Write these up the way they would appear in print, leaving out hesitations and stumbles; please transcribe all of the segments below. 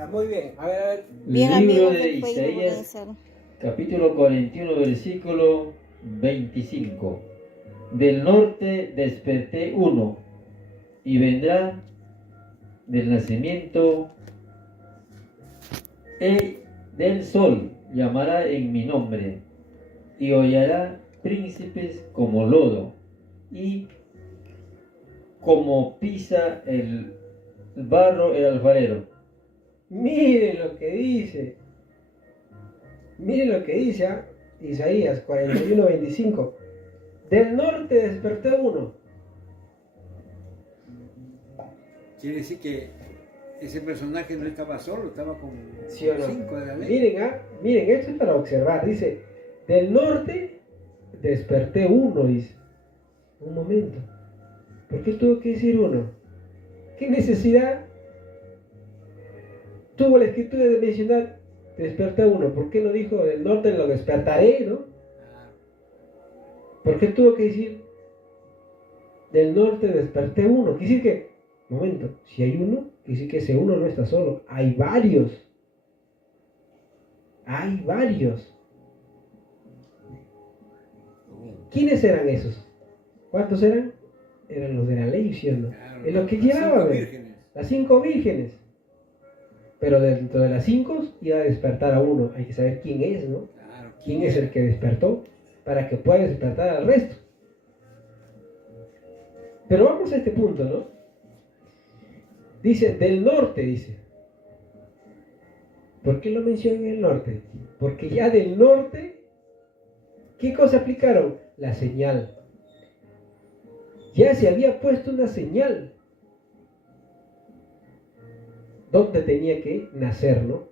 Ya, muy bien. A ver. Bien, Libro amigos de del Facebook, Isaías, César. capítulo 41, versículo 25. Del norte desperté uno, y vendrá del nacimiento del sol, llamará en mi nombre, y hollará príncipes como lodo, y como pisa el barro el alfarero. Miren lo que dice. Miren lo que dice, ¿ah? Isaías 41:25. Del norte desperté uno. Quiere decir que ese personaje no estaba solo, estaba con ¿Sí o no? 5 de la ley. Miren, miren, esto es para observar. Dice, del norte desperté uno, dice. Un momento. ¿Por qué tuvo que decir uno? ¿Qué necesidad tuvo la escritura de mencionar desperté uno? ¿Por qué no dijo del norte lo despertaré, no? ¿Por qué tuvo que decir del norte desperté uno? Quiere decir que, momento, si hay uno, quiere decir que ese uno no está solo, hay varios. Hay varios. ¿Quiénes eran esos? ¿Cuántos eran? Eran los de la ley, ¿sí o no? Claro, Es lo que las llevaban. 5 vírgenes. Las 5 vírgenes. Pero dentro de las 5 iba a despertar a uno. Hay que saber quién es, ¿no? Claro, ¿Quién es el que despertó? Para que pueda despertar al resto. Pero vamos a este punto, ¿no? Dice, del norte, dice. ¿Por qué lo mencionan el norte? Porque ya del norte, ¿qué cosa aplicaron? La señal. Ya se había puesto una señal. ¿Dónde tenía que nacer, no?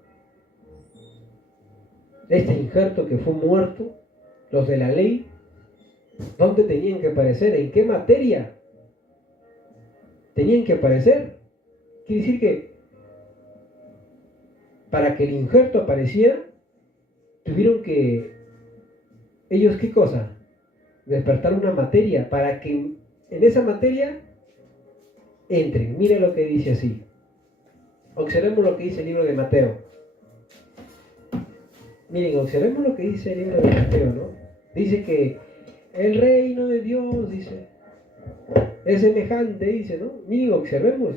Este injerto que fue muerto, los de la ley, ¿dónde tenían que aparecer? ¿En qué materia tenían que aparecer? Quiere decir que para que el injerto apareciera, tuvieron que ellos, ¿qué cosa? Despertar una materia para que en esa materia entren. Mire lo que dice así. Observemos lo que dice el libro de Mateo. Miren, observemos lo que dice el libro de Mateo, ¿no? Dice que el reino de Dios, dice, es semejante, dice, ¿no? Miren, observemos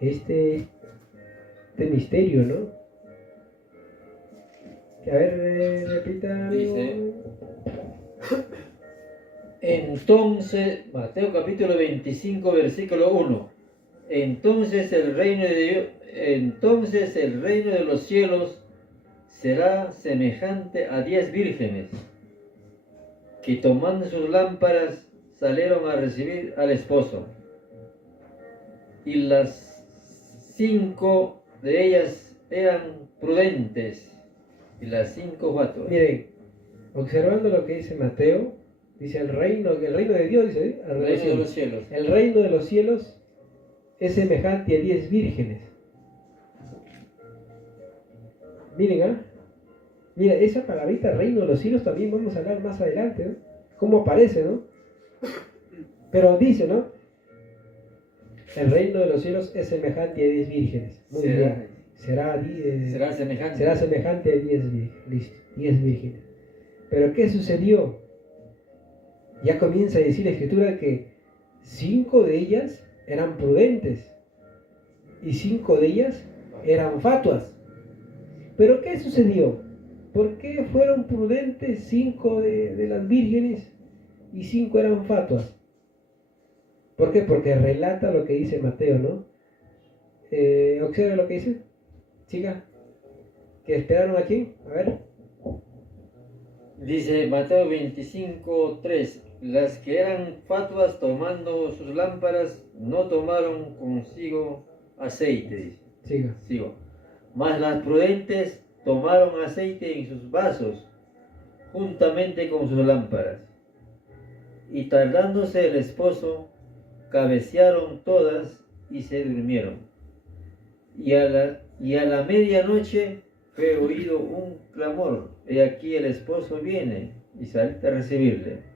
este misterio, ¿no? Que, a ver, repita. Dice, entonces, Mateo capítulo 25, versículo 1. Entonces el reino de los cielos será semejante a 10 vírgenes que tomando sus lámparas salieron a recibir al esposo. Y las 5 de ellas eran prudentes y las 5 fatuas. Miren, observando lo que dice Mateo, dice el reino de Dios, dice, El reino de los cielos. El reino de los cielos es semejante a 10 vírgenes. Miren, mira, esa palabrita reino de los cielos también vamos a hablar más adelante, ¿no? Cómo aparece, ¿no? Pero dice, ¿no? El reino de los cielos es semejante a 10 vírgenes. Muy bien. Será semejante a 10 vírgenes. Pero ¿qué sucedió? Ya comienza a decir la escritura que 5 de ellas eran prudentes y 5 de ellas eran fatuas. Pero ¿qué sucedió? ¿Por qué fueron prudentes 5 de las vírgenes y 5 eran fatuas? ¿Por qué? Porque relata lo que dice Mateo, ¿no? Observa lo que dice. Siga. ¿Que esperaron a quién? A ver. Dice Mateo 25, 3. Las que eran fatuas tomando sus lámparas no tomaron consigo aceite. Siga. Sigo. Mas las prudentes tomaron aceite en sus vasos, juntamente con sus lámparas. Y tardándose el esposo, cabecearon todas y se durmieron. Y a la medianoche fue oído un clamor: he aquí el esposo viene, y salid a recibirle.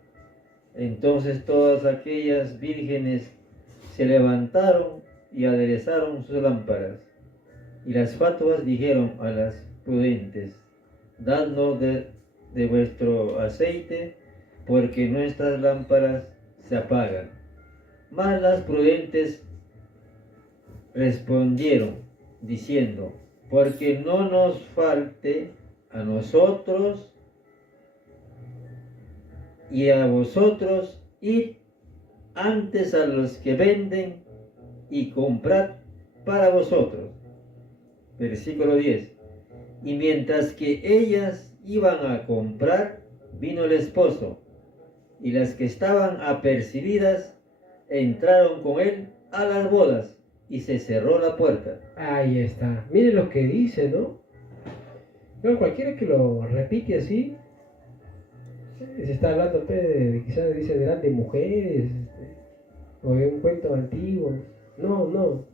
Entonces todas aquellas vírgenes se levantaron y aderezaron sus lámparas. Y las fatuas dijeron a las prudentes, dadnos de vuestro aceite, porque nuestras lámparas se apagan. Mas las prudentes respondieron, diciendo, porque no nos falte a nosotros y a vosotros, id antes a los que venden y comprad para vosotros. Versículo 10. Y mientras que ellas iban a comprar, vino el esposo, y las que estaban apercibidas entraron con él a las bodas, y se cerró la puerta. Ahí está. Miren lo que dice, ¿no? Bueno, cualquiera que lo repite así, se está hablando quizás dice de mujeres, o de un cuento antiguo. No.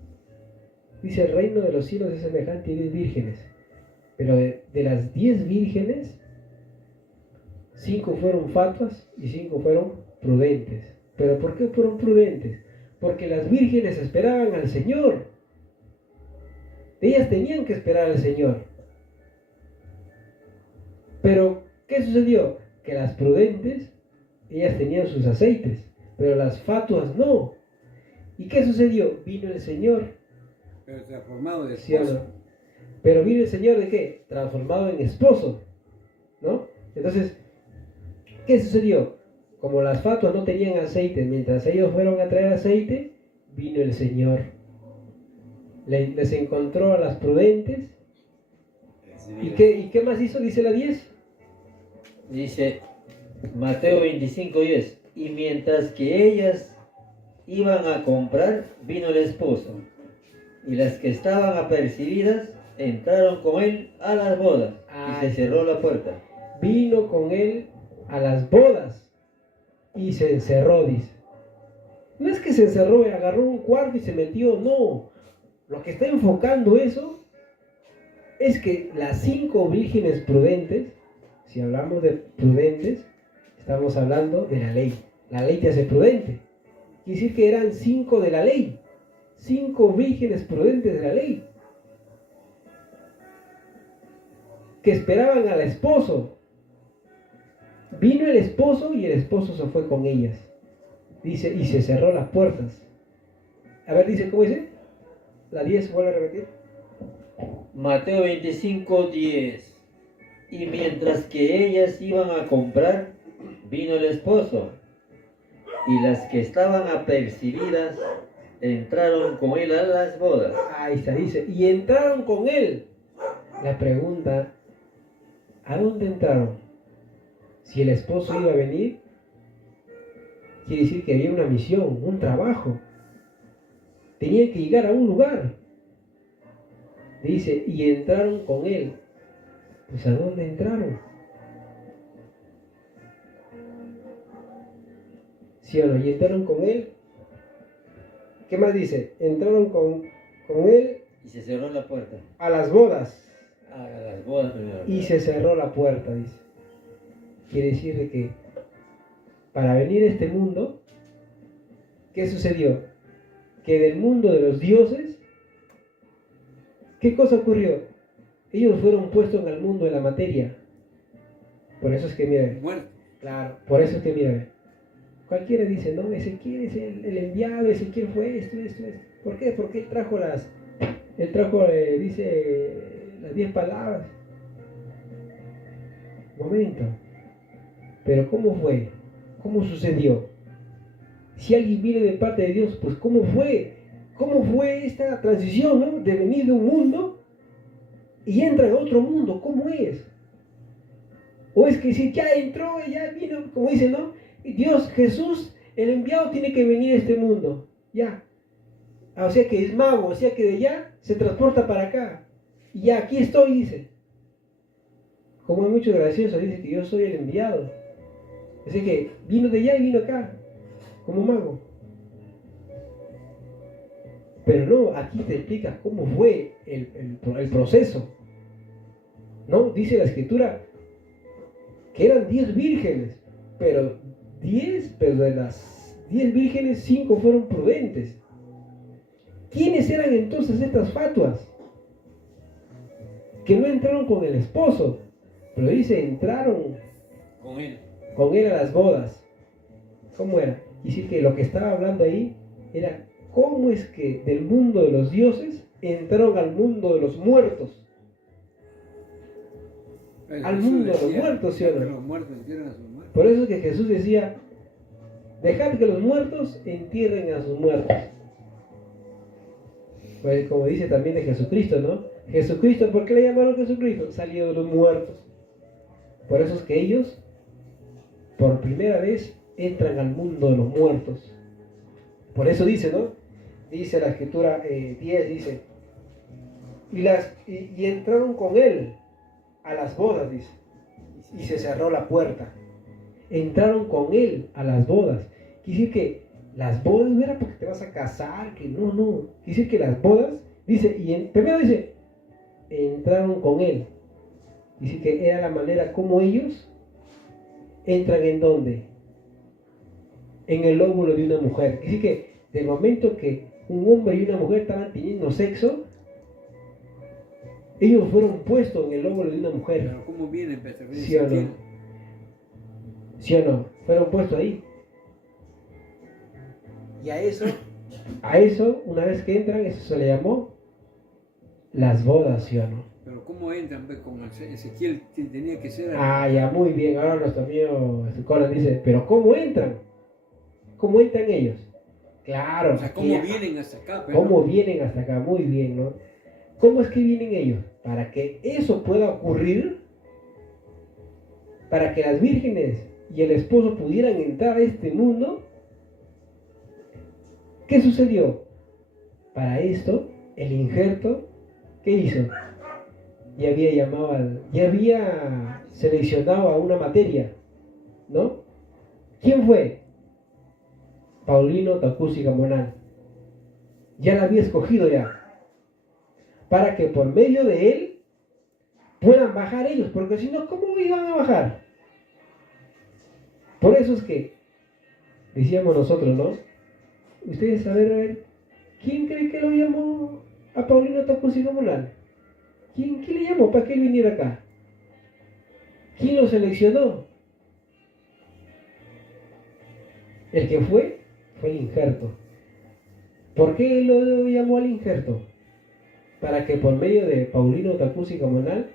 Dice, el reino de los cielos es semejante a 10 vírgenes. Pero de las 10 vírgenes, 5 fueron fatuas y 5 fueron prudentes. ¿Pero por qué fueron prudentes? Porque las vírgenes esperaban al Señor. Ellas tenían que esperar al Señor. Pero, ¿qué sucedió? Que las prudentes, ellas tenían sus aceites, pero las fatuas no. ¿Y qué sucedió? Vino el Señor. Pero transformado de ¿Sí o no? esposo. Pero vino el Señor ¿de qué? Transformado en esposo, ¿no? Entonces, ¿qué sucedió? Como las fatuas no tenían aceite, mientras ellos fueron a traer aceite, vino el Señor. Les encontró a las prudentes. ¿Y qué más hizo? Dice la 10. Dice Mateo 25:10. Y mientras que ellas iban a comprar, vino el esposo, y las que estaban apercibidas entraron con él a las bodas, y se cerró la puerta. Vino con él a las bodas y se encerró, dice. No es que se encerró, agarró un cuarto y se metió, no. Lo que está enfocando eso es que las 5 vírgenes prudentes, si hablamos de prudentes, estamos hablando de la ley. La ley te hace prudente. Quiere decir que eran 5 de la ley. 5 vírgenes prudentes de la ley. Que esperaban al esposo. Vino el esposo y el esposo se fue con ellas. Dice, y se cerró las puertas. A ver, dice, ¿cómo dice? La 10, vuelve a repetir. Mateo 25:10. Y mientras que ellas iban a comprar, vino el esposo, y las que estaban apercibidas entraron con él a las bodas. Ahí está, dice, y entraron con él. La pregunta, ¿a dónde entraron? Si el esposo iba a venir, quiere decir que había una misión, un trabajo. Tenía que llegar a un lugar. Dice, y entraron con él. Pues ¿a dónde entraron? ¿Sí o no? Y entraron con él. ¿Qué más dice? Entraron con él Y se cerró la puerta. a las bodas. A las bodas primero. Y se cerró la puerta, dice. Quiere decir de que para venir a este mundo, ¿qué sucedió? Que del mundo de los dioses, ¿qué cosa ocurrió? Ellos fueron puestos en el mundo de la materia. Por eso es que, mira, Muerto. claro, por eso es que, mira, cualquiera dice, no, Ezequiel es el enviado, Ezequiel fue esto. ¿Por qué? Porque él trajo dice, las 10 palabras. Momento. Pero ¿cómo fue? ¿Cómo sucedió? Si alguien viene de parte de Dios, pues ¿cómo fue? ¿Cómo fue esta transición, ¿no? De venir de un mundo y entra a otro mundo. ¿Cómo es? O es que si ya entró, ya vino, como dicen, ¿no? Dios, Jesús, el enviado tiene que venir a este mundo. Ya. O sea que es mago, o sea que de allá se transporta para acá. Y ya aquí estoy, dice. Como hay muchos graciosos, dice que yo soy el enviado. Así que vino de allá y vino acá, como mago. Pero no, aquí te explica cómo fue el proceso. ¿No? Dice la escritura que eran 10 vírgenes, pero de las 10 vírgenes, 5 fueron prudentes. ¿Quiénes eran entonces estas fatuas? que no entraron con el esposo, pero dice, entraron con él. a las bodas. ¿Cómo era? Y decir que lo que estaba hablando ahí era cómo es que del mundo de los dioses entraron al mundo de los muertos. Pero Al Jesús mundo de los decía muertos, ¿sí o no? que los muertos entierran a sus muertos. Por eso es que Jesús decía, dejad que los muertos entierren a sus muertos. Pues como dice también de Jesucristo, ¿no? Jesucristo, ¿por qué le llamaron Jesucristo? Salió de los muertos. Por eso es que ellos, por primera vez, entran al mundo de los muertos. Por eso dice, ¿no? Dice la escritura 10, dice, y entraron con él a las bodas, dice, y se cerró la puerta. Entraron con él a las bodas. Quiere decir que las bodas no era porque te vas a casar, que no. Quiere decir que las bodas, dice, primero dice, entraron con él. Dice que era la manera como ellos entran en dónde? En el óvulo de una mujer. Quiere decir que del momento que un hombre y una mujer estaban teniendo sexo, ellos fueron puestos en el óvulo de una mujer. Pero ¿cómo viene Pedro? ¿Sí o no? ¿Sí o no? Fueron puestos ahí. Y a eso, una vez que entran, eso se le llamó las bodas, ¿sí o no? Pero ¿cómo entran? Pues, con Ezequiel tenía que ser... Ah, ya, muy bien. Ahora nuestro amigo Conan dice, pero ¿cómo entran? ¿Cómo entran ellos? Claro. O sea, ¿cómo vienen hasta acá? Pero... ¿Cómo vienen hasta acá? Muy bien, ¿no? ¿Cómo es que vienen ellos? Para que eso pueda ocurrir, para que las vírgenes y el esposo pudieran entrar a este mundo, ¿qué sucedió? Para esto, el injerto, ¿qué hizo? Ya había seleccionado a una materia, ¿no? ¿Quién fue? Paulino Takusi Gamonal. Ya la había escogido ya. Para que por medio de él puedan bajar ellos, porque si no, ¿cómo iban a bajar? Por eso es que decíamos nosotros, ¿no? Ustedes a ver, ¿quién cree que lo llamó a Paulino Takusi Gamonal? ¿Quién le llamó para que él viniera acá? ¿Quién lo seleccionó? El que fue el injerto. ¿Por qué él lo llamó al injerto? Para que por medio de Paulino Takusi Gamonal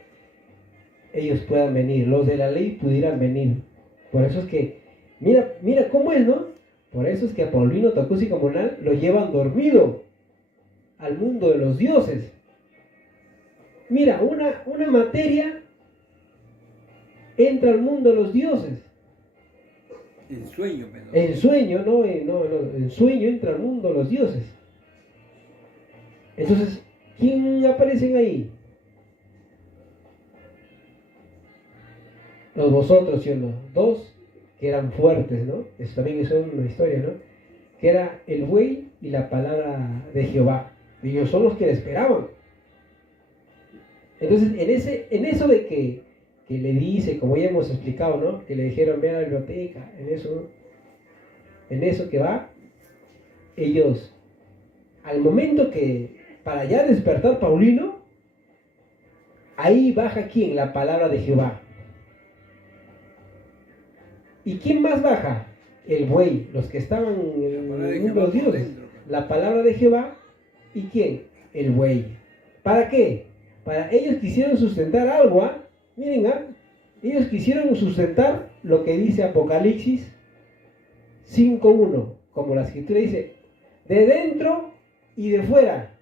ellos puedan venir, los de la ley pudieran venir. Por eso es que, mira cómo es, ¿no? Por eso es que a Paulino Takusi Gamonal lo llevan dormido al mundo de los dioses. Mira, una materia entra al mundo de los dioses. En sueño, pero... En sueño, no, en sueño entra al mundo de los dioses. Entonces, ¿quién aparecen ahí? Los vosotros, ¿sí o no? Dos que eran fuertes, ¿no? Eso también es una historia, ¿no? Que era el buey y la palabra de Jehová. Ellos son los que le esperaban. Entonces, en eso de que le dice, como ya hemos explicado, ¿no? Que le dijeron, ve a la biblioteca, en eso que va, ellos, al momento que, para ya despertar Paulino, ahí baja ¿quién? La palabra de Jehová. ¿Y quién más baja? El buey, los que estaban en el mundo de los dioses. La palabra de Jehová, ¿y quién? El buey. ¿Para qué? Para ellos quisieron sustentar algo, ¿ah? Miren, ellos quisieron sustentar lo que dice Apocalipsis 5:1, como la escritura dice, de dentro y de fuera,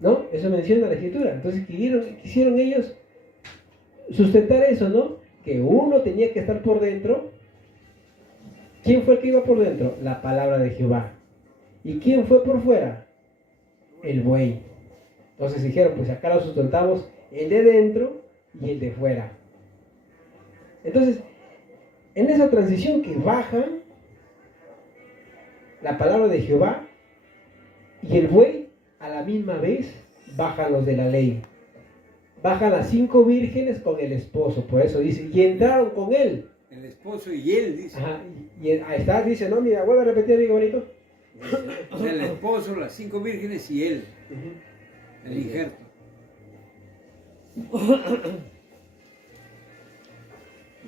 ¿no? Eso menciona la escritura. Entonces quisieron ellos sustentar eso, ¿no? Que uno tenía que estar por dentro. ¿Quién fue el que iba por dentro? La palabra de Jehová. ¿Y quién fue por fuera? El buey. Entonces dijeron, pues acá lo sustentamos el de dentro y el de fuera. Entonces, en esa transición que baja la palabra de Jehová y el buey, a la misma vez bajan los de la ley. Bajan las 5 vírgenes con el esposo, por eso dice, y entraron con él. El esposo y él, dice. Ajá, y ahí está, dice, no, mira, vuelve a repetir, amigo bonito. O sea, el esposo, las 5 vírgenes y él, el injerto.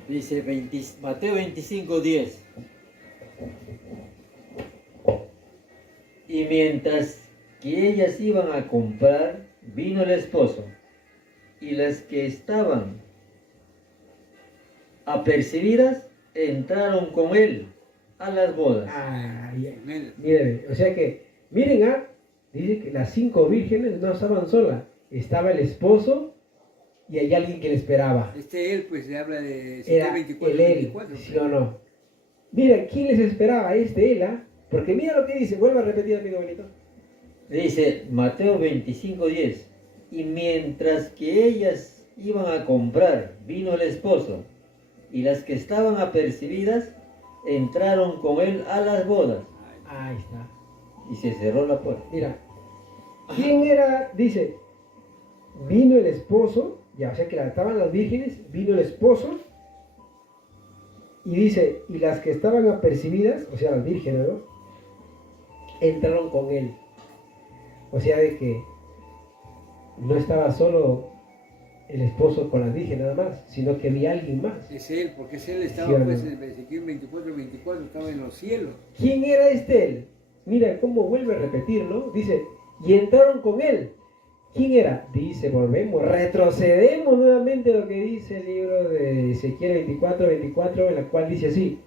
Dice Mateo 25:10. Y mientras que ellas iban a comprar, vino el esposo, y las que estaban apercibidas entraron con él a las bodas. Ay, Amén. miren, o sea que, miren, dice que las 5 vírgenes no estaban solas, estaba el esposo y hay alguien que le esperaba. Él, pues, se habla de Era 24, el él, 24. ¿sí o no? Mira, ¿quién les esperaba? Él, Porque mira lo que dice, vuelve a repetir, amigo Benito. Dice Mateo 25:10. Y mientras que ellas iban a comprar, vino el esposo, y las que estaban apercibidas entraron con él a las bodas, Ahí está. y se cerró la puerta. Mira, ¿quién era? Dice, vino el esposo, ya, o sea que estaban las vírgenes, vino el esposo, y dice, y las que estaban apercibidas, o sea, las vírgenes, ¿no? Entraron con él. O sea, de que no estaba solo el esposo con las vírgenes nada más, sino que había alguien más. Es él, porque él estaba, ¿Sí o no? pues, en Ezequiel 24, 24, estaba en los cielos. ¿Quién era él? Mira cómo vuelve a repetirlo. Dice, y entraron con él. ¿Quién era? Dice, retrocedemos nuevamente lo que dice el libro de Ezequiel 24, 24, en la cual dice así: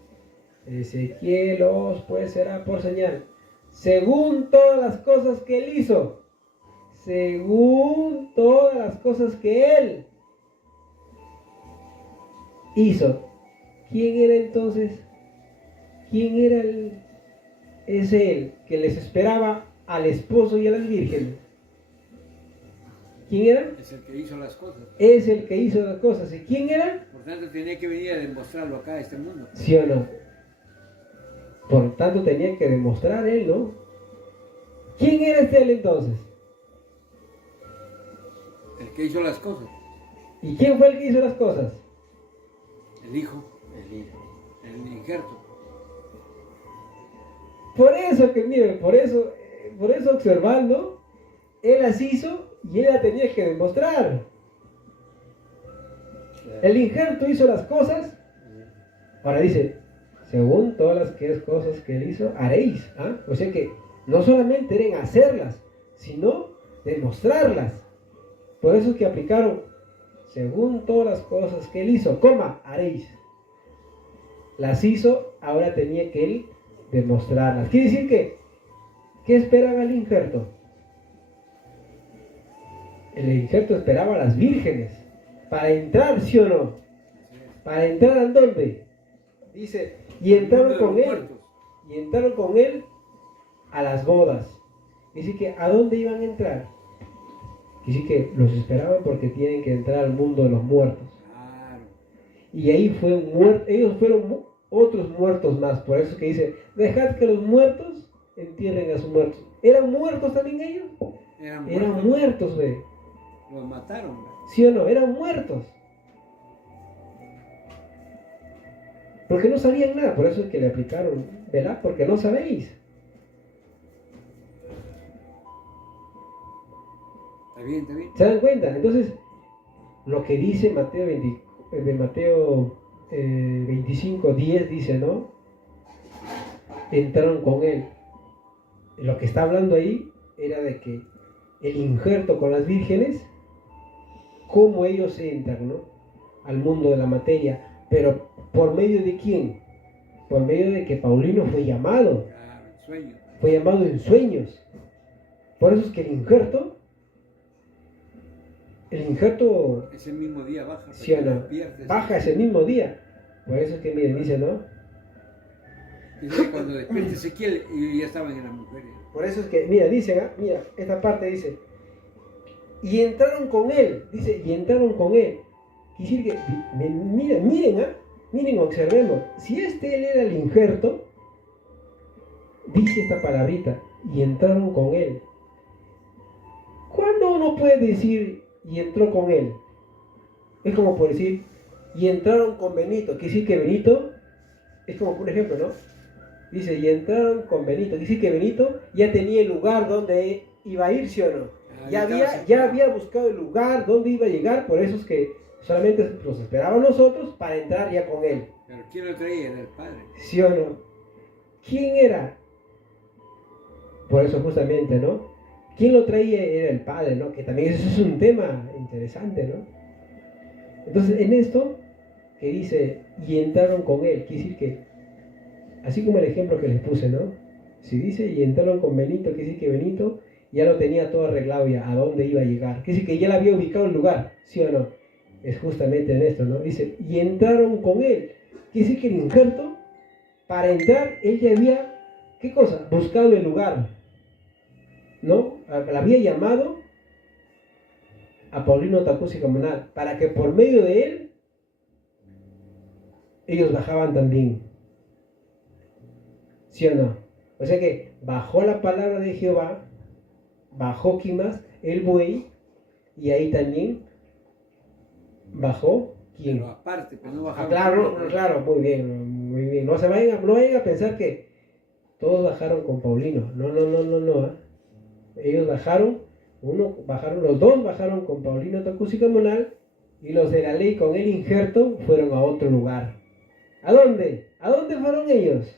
Ezequiel os pues será por señal, según todas las cosas que él hizo, según todas las cosas que él hizo. ¿Quién era entonces? ¿Quién era ese él que les esperaba al esposo y a las vírgenes? ¿Quién era? Es el que hizo las cosas. Es el que hizo las cosas. ¿Y quién era? Por tanto, tenía que venir a demostrarlo acá a este mundo. ¿Sí o no? Por tanto, tenía que demostrar él, ¿no? ¿Quién era él entonces? El que hizo las cosas. ¿Y quién fue el que hizo las cosas? El hijo, El hijo. el injerto. Por eso que, miren, por eso observando, él las hizo y él la tenía que demostrar. El injerto hizo las cosas. Ahora dice, según todas las cosas que él hizo, haréis. O sea que no solamente eran hacerlas, sino demostrarlas. Por eso es que aplicaron, según todas las cosas que él hizo, haréis. Las hizo, ahora tenía que él demostrarlas. Quiere decir que, ¿qué esperaba el injerto? El injerto esperaba a las vírgenes para entrar, ¿sí o no? ¿Para entrar a dónde? Dice, y entraron con él. Y entraron con él a las bodas. Dice que, ¿a dónde iban a entrar? Dice que los esperaban porque tienen que entrar al mundo de los muertos. Claro. Y ahí ellos fueron otros muertos más. Por eso que dice, dejad que los muertos entierren a sus muertos. ¿Eran muertos también ellos? Eran muertos, güey. Los mataron, güey. ¿Sí o no? Eran muertos. Porque no sabían nada, por eso es que le aplicaron, ¿verdad? Porque no sabéis. Está bien, está bien. ¿Se dan cuenta? Entonces, lo que dice Mateo 25, 10 dice, ¿no? Entraron con él. Lo que está hablando ahí era de que el injerto con las vírgenes, cómo ellos entran, ¿no? Al mundo de la materia. Pero, ¿por medio de quién? Por medio de que Paulino fue llamado. Claro, el sueño. Fue llamado en sueños. Por eso es que el injerto Ese mismo día baja. ¿sí o no? Despiertes. Baja ese mismo día. Por eso es que, miren, dice, ¿no? Dice que cuando despierte Ezequiel, y ya estaban en la mujer. Por eso es que, mira, dice, mira, esta parte dice, y entraron con él, dice, y entraron con él. Quiere decir que, miren, observemos, si él era el injerto, dice esta palabrita, y entraron con él. ¿Cuándo uno puede decir, y entró con él? Es como por decir, y entraron con Benito. Quiere decir que Benito, es como un ejemplo, ¿no? Dice, y entraron con Benito. Quiere decir que Benito ya tenía el lugar donde iba a ir, ¿sí o no? Ya había buscado el lugar donde iba a llegar, por eso es que solamente nos esperaba a nosotros para entrar ya con él. Pero ¿quién lo traía? Era el Padre. ¿Sí o no? ¿Quién era? Por eso justamente, ¿no? ¿Quién lo traía? Era el Padre, ¿no? Que también eso es un tema interesante, ¿no? Entonces, en esto que dice, y entraron con él, quiere decir que, así como el ejemplo que les puse, ¿no? Si dice, y entraron con Benito, quiere decir que Benito ya lo tenía todo arreglado ya, a dónde iba a llegar. Quiere decir que ya le había ubicado el lugar, ¿sí o no? Es justamente en esto, ¿no? Dice, y entraron con él. Quiere decir que el injerto, para entrar, él ya había, ¿qué cosa? Buscado el lugar, ¿no? Le había llamado a Paulino Tacusi Camonal, para que por medio de él, ellos bajaban también. ¿Sí o no? O sea que bajó la palabra de Jehová, bajó Quimas, el buey, y ahí también bajó ¿quién? Pero aparte, pero no bajaron. Claro, muy bien, muy bien. No vayan a pensar que todos bajaron con Paulino. No. Ellos bajaron, los dos bajaron con Paulino Tacusi Camonal, y los de la ley con el injerto fueron a otro lugar. ¿A dónde? ¿A dónde fueron ellos?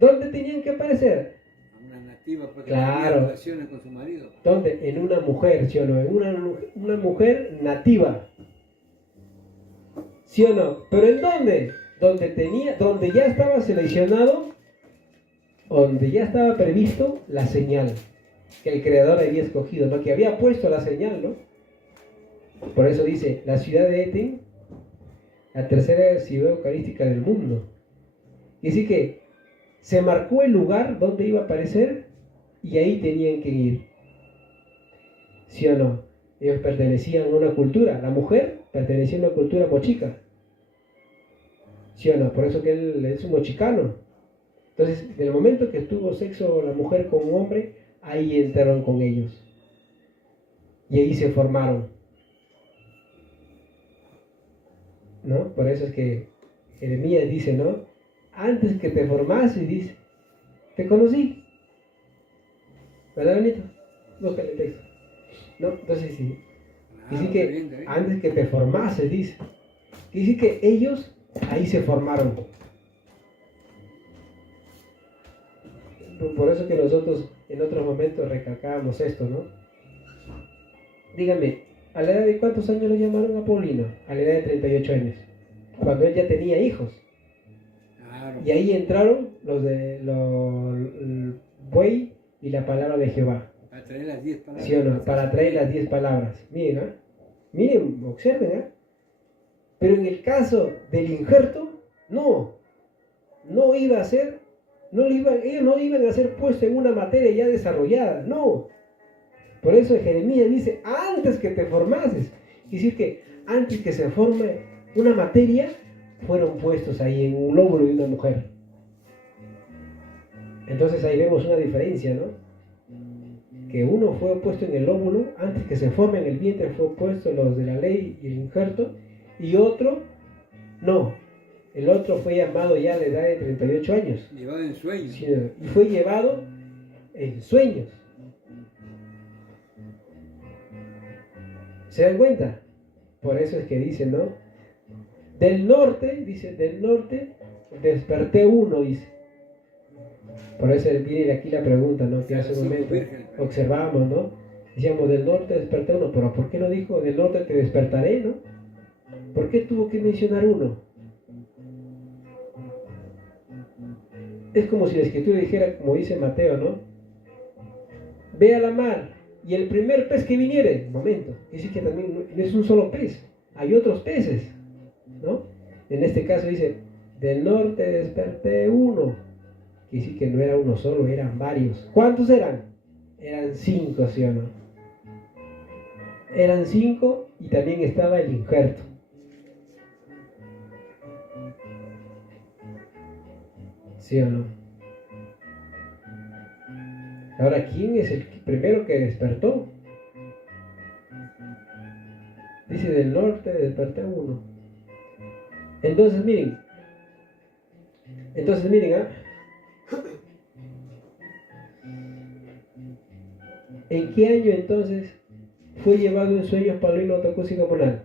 ¿Dónde tenían que aparecer? A una nativa, porque Claro. tenía relaciones con su marido. ¿Dónde? En una mujer, ¿sí o no? En una mujer nativa. ¿Sí o no? ¿Pero en dónde? Donde ya estaba seleccionado, donde ya estaba previsto la señal que el Creador había escogido, ¿no? Que había puesto la señal, ¿no? Por eso dice, la ciudad de Eten, la tercera ciudad eucarística del mundo. Y así que se marcó el lugar donde iba a aparecer y ahí tenían que ir. ¿Sí o no? Ellos pertenecían a una cultura. La mujer pertenecía a una cultura mochica. ¿Sí o no? Por eso que él es un mochicano. Entonces, del momento que tuvo sexo la mujer con un hombre, ahí entraron con ellos. Y ahí se formaron. ¿No? Por eso es que Jeremías dice, ¿no? Antes que te formases, dice, te conocí. ¿Verdad, Benito? Búscale el texto. ¿No? Entonces sí. Dice que antes que te formases, dice. Dice que ellos ahí se formaron. Por eso que nosotros en otros momentos recalcábamos esto, ¿no? Dígame, ¿a la edad de cuántos años lo llamaron a Paulino? A la edad de 38 años. Cuando él ya tenía hijos. Claro. Y ahí entraron el buey y la palabra de Jehová. Para traer las 10 palabras. ¿Sí o no? Para traer las 10 palabras. Miren, ¿eh? Miren, observen, ¿eh? Pero en el caso del injerto, no iba a ser, ellos no iban a ser puestos en una materia ya desarrollada, no. Por eso Jeremías dice, antes que te formases, es decir que antes que se forme una materia, fueron puestos ahí en un lóbulo de una mujer. Entonces ahí vemos una diferencia, ¿no? Que uno fue puesto en el óvulo, antes que se forme en el vientre fue puesto los de la ley y el injerto, y otro, no, el otro fue llamado ya a la edad de 38 años. Llevado en sueños. Sí, y fue llevado en sueños. ¿Se dan cuenta? Por eso es que dice, ¿no? Del norte desperté uno, dice. Por eso viene aquí la pregunta, ¿no? Que hace un momento observamos, ¿no? Decíamos, del norte desperté uno, pero ¿por qué no dijo del norte te despertaré, no? ¿Por qué tuvo que mencionar uno? Es como si la escritura dijera, como dice Mateo, ¿no? Ve a la mar y el primer pez que viniere, un momento, dice que también no es un solo pez, hay otros peces, ¿no? En este caso dice, del norte desperté uno. Quiere decir que no era uno solo, eran varios. ¿Cuántos eran? Eran 5, ¿sí o no? Eran 5 y también estaba el injerto. ¿Sí o no? Ahora, ¿quién es el primero que despertó? Dice, del norte desperté uno. Entonces miren, ¿En qué año entonces fue llevado en sueños Paulino Tocusi Comunal?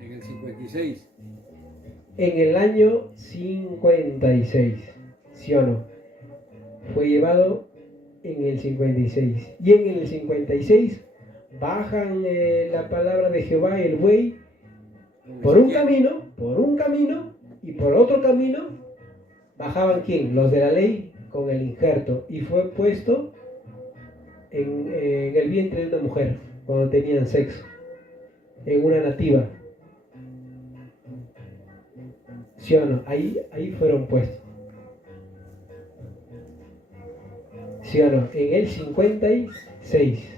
En el 56. En el año 56, ¿sí o no? Fue llevado en el 56. Y en el 56 bajan la palabra de Jehová, el buey, por un camino, y por otro camino bajaban ¿quién? Los de la ley con el injerto. Y fue puesto en el vientre de una mujer cuando tenían sexo, en una nativa. ¿Sí o no? Ahí fueron puestos. ¿Sí o no? En el 56.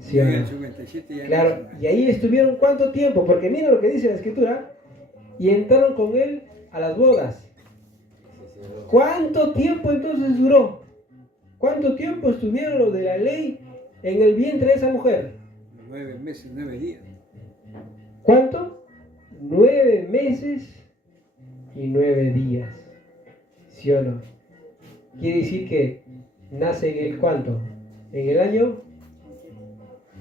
¿Sí o En no? el 57 ya. Claro, y ahí estuvieron ¿cuánto tiempo? Porque mira lo que dice la escritura. Y entraron con él a las bodas. ¿Cuánto tiempo entonces duró? ¿Cuánto tiempo estuvieron los de la ley en el vientre de esa mujer? 9 meses, 9 días. ¿Cuánto? 9 meses y 9 días. ¿Sí o no? Quiere decir que nace en el ¿cuánto? En el año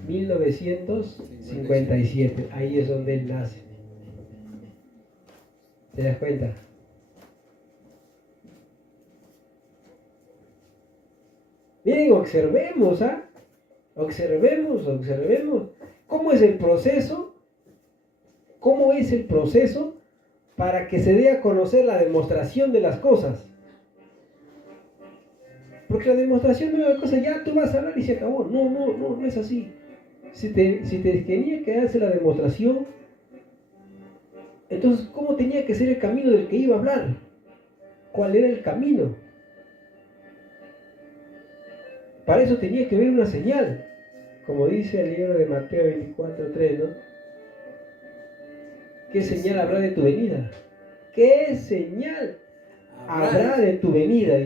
1957. Ahí es donde él nace. ¿Te das cuenta? Miren, observemos, ¿ah? Observemos. ¿Cómo es el proceso? ¿Cómo es el proceso para que se dé a conocer la demostración de las cosas? Porque la demostración de las cosas ya tú vas a hablar y se acabó. No es así. Si te tenía que darse la demostración, entonces, ¿cómo tenía que ser el camino del que iba a hablar? ¿Cuál era el camino? Para eso tenía que haber una señal, como dice el libro de Mateo 24:3, ¿no? ¿Qué señal habrá de tu venida? ¿Qué señal habrá de tu venida?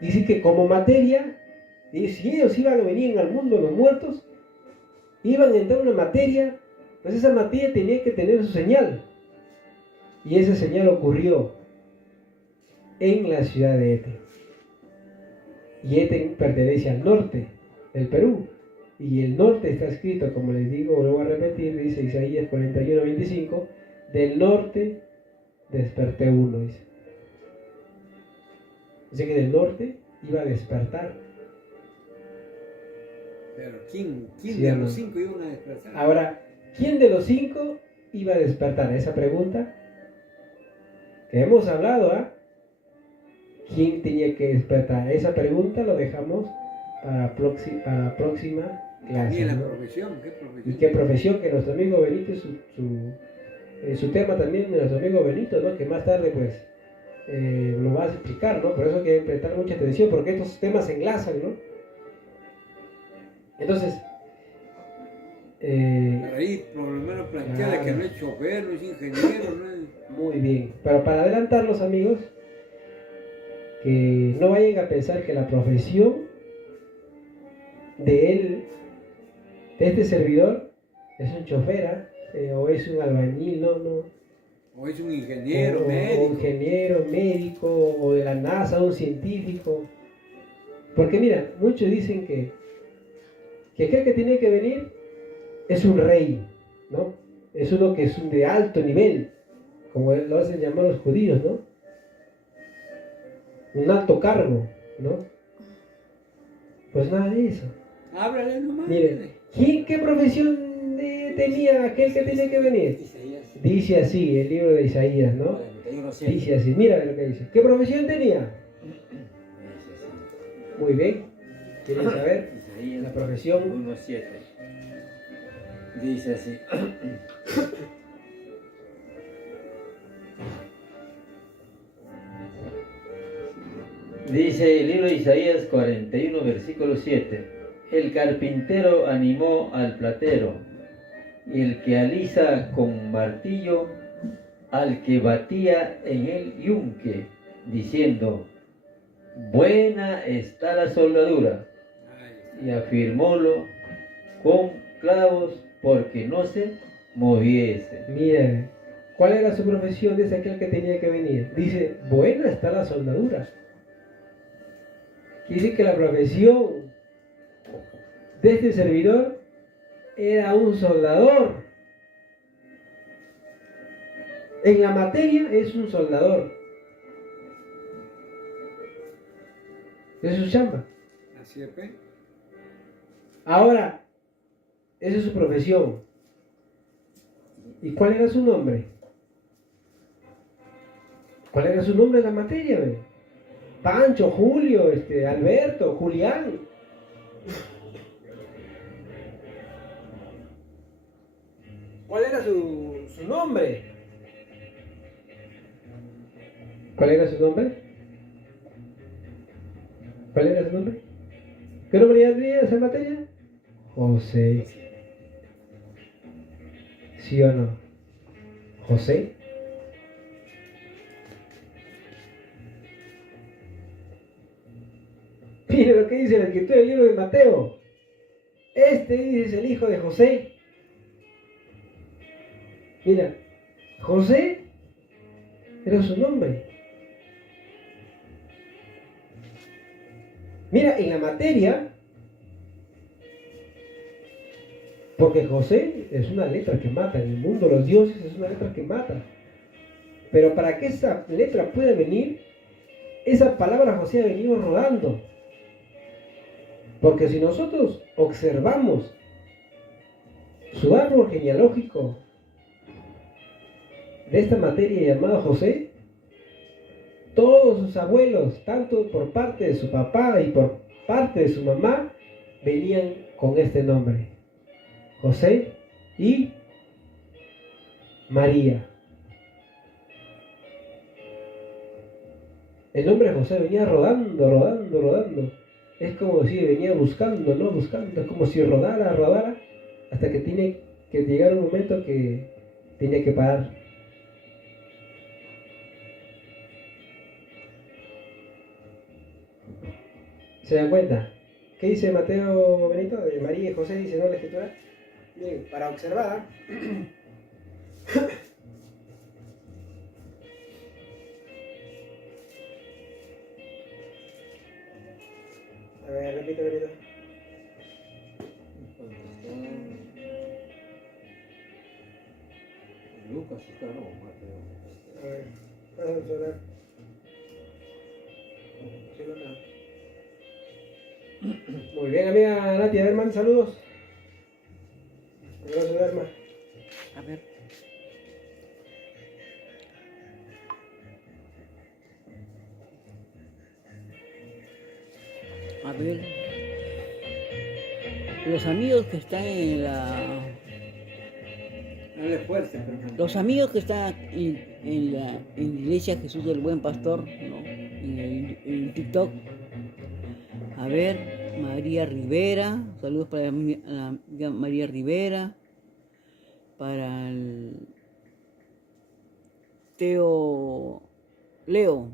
Dice que como materia, y si ellos iban a venir al mundo de los muertos, iban a entrar en una materia, pues esa materia tenía que tener su señal. Y esa señal ocurrió en la ciudad de Eten. Y Eten pertenece al norte del Perú. Y el norte está escrito, como les digo, lo voy a repetir, dice Isaías 41:25, del norte desperté uno, dice. Dice que del norte iba a despertar. Pero ¿quién Sí, de no. los 5 iban a despertar? Ahora, ¿quién de los 5 iba a despertar? Esa pregunta que hemos hablado, ¿ah? ¿Quién tenía que despertar? Esa pregunta lo dejamos para próxima clase. ¿Y la ¿no? profesión? ¿Qué profesión? ¿Y qué profesión? Que nuestro amigo Benito, su tema también de nuestro amigo Benito, ¿no? Que más tarde pues lo va a explicar, ¿no? Por eso hay que prestar mucha atención, porque estos temas se enlazan, ¿no? Entonces, Para ahí, por lo menos plantear claro. que no es chofer, no es ingeniero, no es... muy bien. Pero para adelantarlos, amigos, que no vayan a pensar que la profesión de él, de este servidor, es un chofer, ¿ah? O es un albañil, no. O es un ingeniero, O médico. ingeniero, médico, o de la NASA, un científico. Porque mira, muchos dicen que aquel que tiene que venir es un rey, ¿no? Es uno que es de alto nivel, como lo hacen llamar los judíos, ¿no? Un alto cargo, ¿no? Pues nada de eso. Háblale nomás. Miren, ¿qué profesión tenía aquel que tiene que venir? Isaías. Dice así el libro de Isaías, ¿no? 41:7. Dice así, mira lo que dice. ¿Qué profesión tenía? Dice así. Muy bien. ¿Quieren saber? Isaías La profesión. 1:7. Dice así. Dice el libro de Isaías 41, versículo 7. El carpintero animó al platero, y el que alisa con martillo al que batía en el yunque, diciendo: buena está la soldadura, Ay, y afirmólo con clavos porque no se moviese. Miren, ¿Cuál era su profesión? Dice aquel que tenía que venir. Dice, buena está la soldadura. Quiere decir que la profesión de este servidor era un soldador. En la materia es un soldador. Esa es su chamba. Así es, pues. Ahora, esa es su profesión. ¿Y cuál era su nombre? ¿Cuál era su nombre en la materia? ¿Ve? Pancho, Julio, Alberto, Julián. ¿Cuál era su nombre? ¿Cuál era su nombre? ¿Cuál era su nombre? ¿Qué nombre ya tenía esa materia? José. ¿Sí o no? José. Mire lo que dice la escritura del libro de Mateo. Este es el hijo de José. Mira, José era su nombre. Mira, en la materia, porque José es una letra que mata, en el mundo de los dioses es una letra que mata. Pero para que esa letra pueda venir, esa palabra José ha venido rodando. Porque si nosotros observamos su árbol genealógico de esta materia llamada José, todos sus abuelos, tanto por parte de su papá y por parte de su mamá, venían con este nombre: José y María. El nombre José venía rodando. Es como si venía buscando, ¿no? Buscando, es como si rodara, hasta que tiene que llegar un momento que tenía que parar. ¿Se dan cuenta? ¿Qué dice Mateo Benito? De María y José, dice, ¿no? La escritura. Bien, para observar. A ver, repite, Benito. Lucas está, no, Mateo. A ver, vamos a observar. Sí, no, no. Muy bien, amiga Nati, a ver, man, saludos. Gracias, Derma. A ver. A ver. Los amigos que están en la... Dale fuerte, hermano. Los amigos que están en la Iglesia Jesús del Buen Pastor, ¿no? En TikTok. A ver, María Rivera. Saludos para la amiga María Rivera. Para el Teo Leo.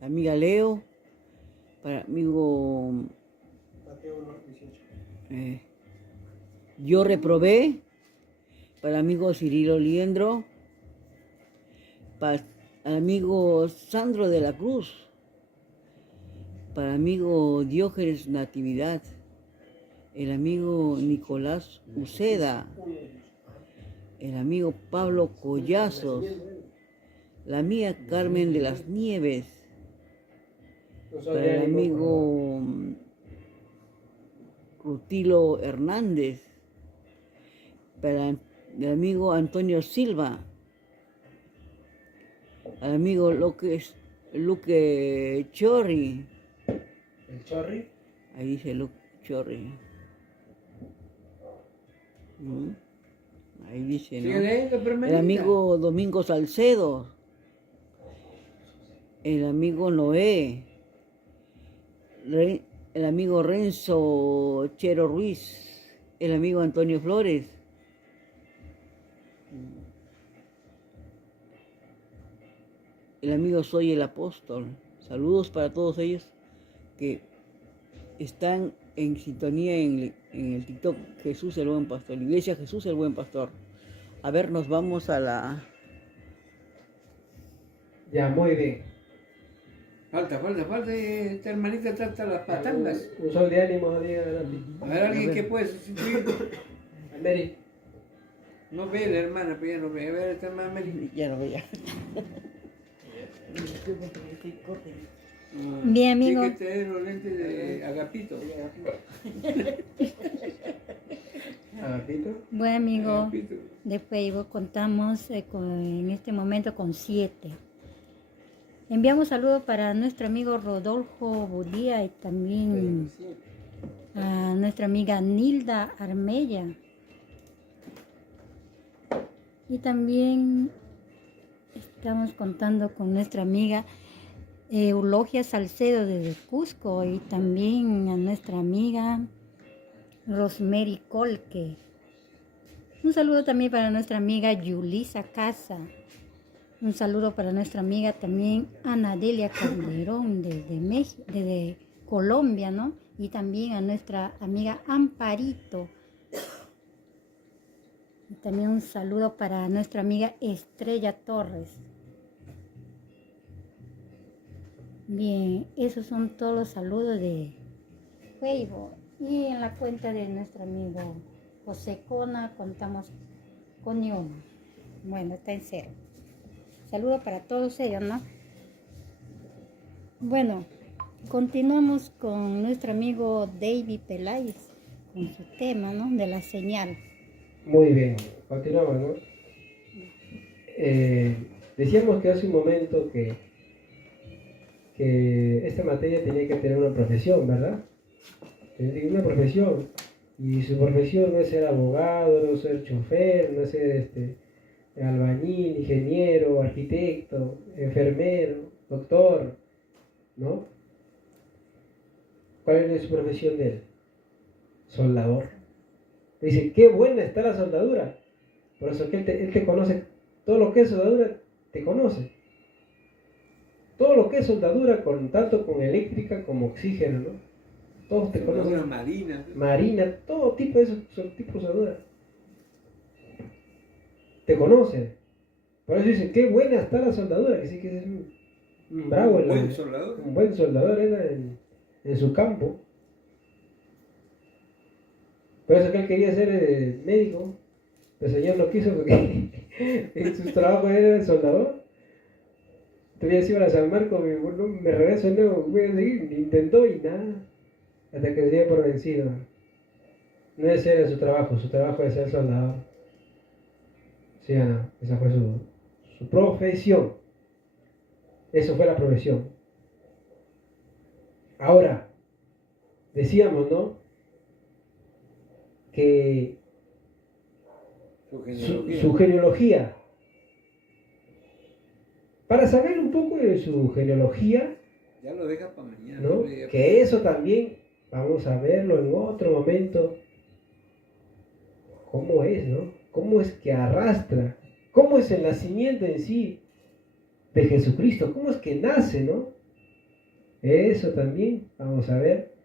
La amiga Leo. Para el amigo Mateo 1:18. Yo reprobé. Para el amigo Cirilo Liendro. Para el amigo Sandro de la Cruz. Para el amigo Diógenes Natividad. El amigo Nicolás Uceda. El amigo Pablo Collazos. La amiga Carmen de las Nieves. Para el amigo Rutilo Hernández. Para el amigo Antonio Silva. Al amigo Luque Chorri. ¿El Chorri? Ahí dice Luque Chorri. Ahí dice, ¿no? El amigo Domingo Salcedo. El amigo Noé. El amigo Renzo Chero Ruiz. El amigo Antonio Flores. El amigo Soy el Apóstol. Saludos para todos ellos que están en sintonía en el TikTok Jesús el Buen Pastor, Iglesia Jesús el Buen Pastor. A ver, nos vamos a la Ya, muy bien. Falta. Esta hermanita está hasta las patangas. Un sol de ánimo, diga Nati. A ver, alguien que puede sustituir. Mary. No ve la hermana, pero ya no ve. A ver, esta hermana Mary. Ya lo veía. Bien, amigo. Tiene que traer los lentes de Agapito. Agapito. Bueno, amigo, Agapito. de Facebook contamos en este momento con 7. Enviamos saludos para nuestro amigo Rodolfo Budía y también a nuestra amiga Nilda Armella. Y también estamos contando con nuestra amiga Eulogia Salcedo desde Cusco y también a nuestra amiga Rosemary Colque. Un saludo también para nuestra amiga Yulisa Casa. Un saludo para nuestra amiga también Ana Delia Calderón desde México, desde Colombia, ¿no? Y también a nuestra amiga Amparito. Y también un saludo para nuestra amiga Estrella Torres. Bien, esos son todos los saludos de Facebook. Y en la cuenta de nuestro amigo José Cona contamos con ni uno. Bueno, está en 0. Saludos para todos ellos, ¿no? Bueno, continuamos con nuestro amigo David Peláez con su tema, ¿no? De la señal. Muy bien, continuamos, ¿no? Decíamos que hace un momento que esta materia tenía que tener una profesión, ¿verdad? Una profesión. Y su profesión no es ser abogado, no es ser chofer, no es ser albañil, ingeniero, arquitecto, enfermero, doctor, ¿no? ¿Cuál es su profesión de él? Soldador. Dice, qué buena está la soldadura. Por eso que él te conoce, todo lo que es soldadura, te conoce. Todo lo que es soldadura, tanto con eléctrica como oxígeno, ¿no? Todos te conocen. Una marina. Marina, todo tipo de tipo de soldadura. Te conocen. Por eso dice, qué buena está la soldadura. Que sí que es un bravo. Un buen soldador. Un buen soldador era en su campo. Por eso que él quería ser médico. El Señor no quiso porque en su trabajo era el soldador. Todavía se iba a San Marcos, me regreso, no, voy a seguir. Intentó y nada. Hasta que se dio por vencido. No ese era su trabajo es ser soldador. Sí, no, esa fue su profesión. Eso fue la profesión. Ahora, decíamos, ¿no? Que su genealogía. Para saber un poco de su genealogía, ya lo deja para mañana. ¿no? Que eso también vamos a verlo en otro momento. ¿Cómo es, no? ¿Cómo es que arrastra? ¿Cómo es el nacimiento en sí de Jesucristo? ¿Cómo es que nace, no? Eso también vamos a ver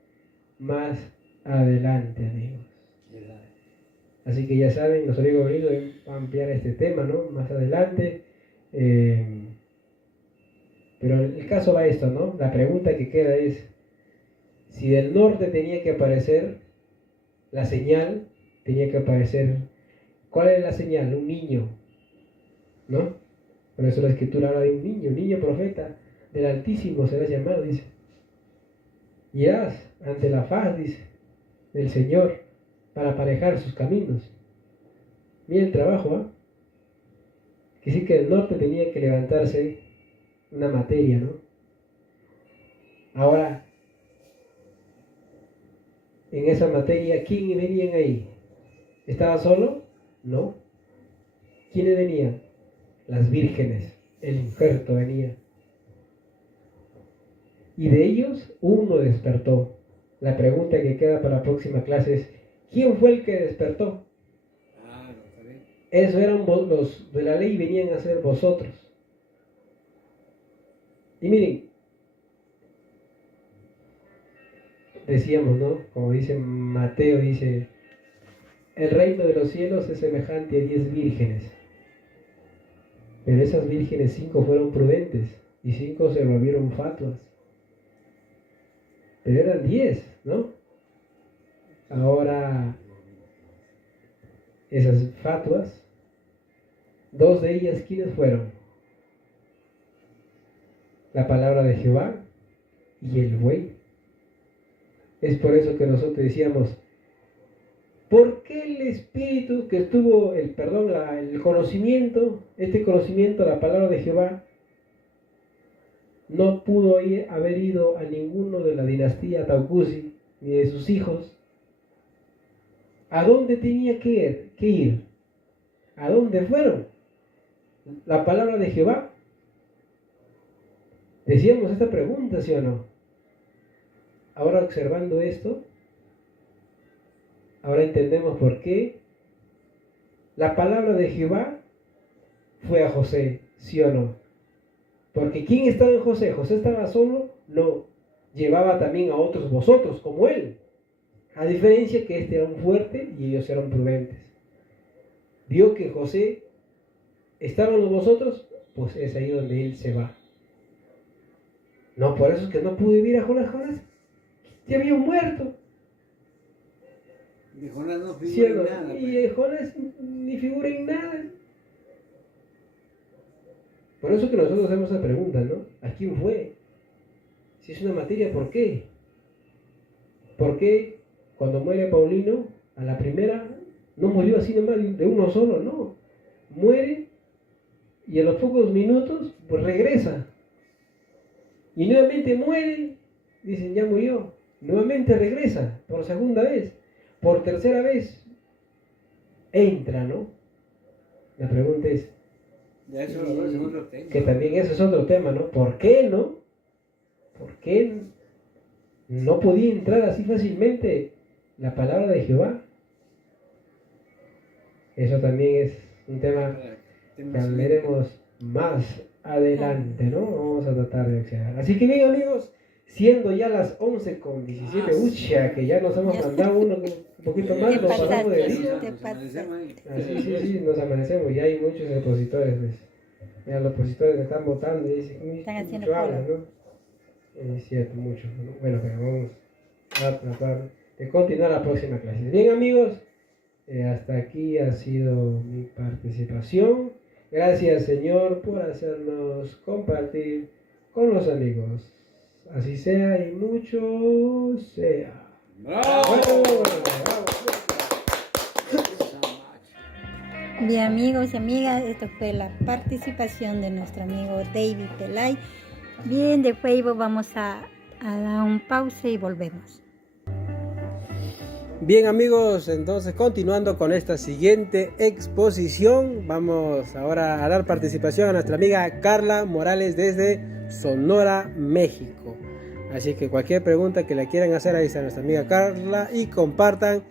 más adelante, amigos. Así que ya saben, los amigos venidos van a ampliar este tema, ¿no? Más adelante. Pero el caso va a esto, ¿no? La pregunta que queda es, si del norte tenía que aparecer la señal, tenía que aparecer, ¿cuál es la señal? Un niño, ¿no? Por eso la escritura habla de un niño profeta del Altísimo será llamado, dice. Irás ante la faz, dice, del Señor para aparejar sus caminos. Mira el trabajo, ¿ah? Que sí que del norte tenía que levantarse una materia, ¿no? Ahora, en esa materia, ¿quién venían ahí? ¿Estaba solo? No. ¿Quiénes venían? Las vírgenes. El injerto venía. Y de ellos, uno despertó. La pregunta que queda para la próxima clase es, ¿quién fue el que despertó? Eso eran los de la ley, venían a ser vosotros. Y miren, decíamos, ¿no? Como dice Mateo, dice, el reino de los cielos es semejante a 10 vírgenes. Pero esas vírgenes 5 fueron prudentes y 5 se volvieron fatuas. Pero eran 10, ¿no? Ahora, esas fatuas, 2 de ellas, ¿quiénes fueron? La palabra de Jehová y el buey. Es por eso que nosotros decíamos, ¿por qué el espíritu que estuvo, el conocimiento, este conocimiento, la palabra de Jehová, no pudo haber ido a ninguno de la dinastía Taucusi ni de sus hijos? ¿A dónde tenía que ir? ¿A dónde fueron? La palabra de Jehová. Decíamos esta pregunta, ¿sí o no? Ahora observando esto, ahora entendemos por qué la palabra de Jehová fue a José, ¿sí o no? Porque ¿quién estaba en José? ¿José estaba solo? No. Llevaba también a otros vosotros, como él. A diferencia que este era un fuerte y ellos eran prudentes. Vio que José estaba en los vosotros, pues es ahí donde él se va. No, por eso es que no pudo vivir a Jonás. Jonás ya había muerto. Y Jonás no ¿Sí figura o no? en nada. Y Jonás ni figura en nada. Por eso que nosotros hacemos esa pregunta, ¿no? ¿A quién fue? Si es una materia, ¿por qué? ¿Por qué cuando muere Paulino, a la primera, no murió así nomás de uno solo? No. Muere y a los pocos minutos, pues regresa. Y nuevamente muere, dicen ya murió. Nuevamente regresa, por segunda vez. Por tercera vez, entra, ¿no? La pregunta es, Ya eso lo es otro tema. que también eso es otro tema, ¿no? ¿Por qué no? ¿Por qué no podía entrar así fácilmente la palabra de Jehová? Eso también es un tema que hablaremos más adelante, ¿no? Vamos a tratar de observar. Así que bien, amigos, siendo ya las 11:17, ucha, que ya nos hemos mandado un poquito más, Te nos pasamos de pasaste, día. te pasaste. Así, sí, nos amanecemos. Ya hay muchos opositores. Pues. Ya los opositores me están votando y dicen, Están haciendo mucho hablan, cola. ¿no? Es cierto, mucho. ¿no? Bueno, pero vamos a tratar de continuar la próxima clase. Bien, amigos, hasta aquí ha sido mi participación. Gracias, Señor, por hacernos compartir con los amigos. Así sea y mucho sea. ¡Bravo! Bien, amigos y amigas, esto fue la participación de nuestro amigo David Pelay. Bien, de Facebook vamos a dar un pausa y volvemos. Bien, amigos, entonces continuando con esta siguiente exposición, vamos ahora a dar participación a nuestra amiga Carla Morales desde Sonora, México. Así que cualquier pregunta que le quieran hacer, ahí está nuestra amiga Carla, y compartan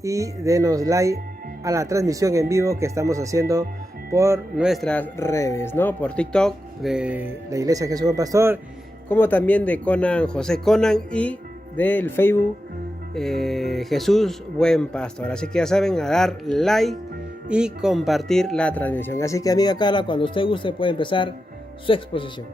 y denos like a la transmisión en vivo que estamos haciendo por nuestras redes, ¿no? Por TikTok de la Iglesia Jesús Buen Pastor, como también de Conan, José Conan, y del Facebook Jesús Buen Pastor. Así que ya saben, a dar like y compartir la transmisión. Así que, amiga Carla, cuando usted guste puede empezar su exposición.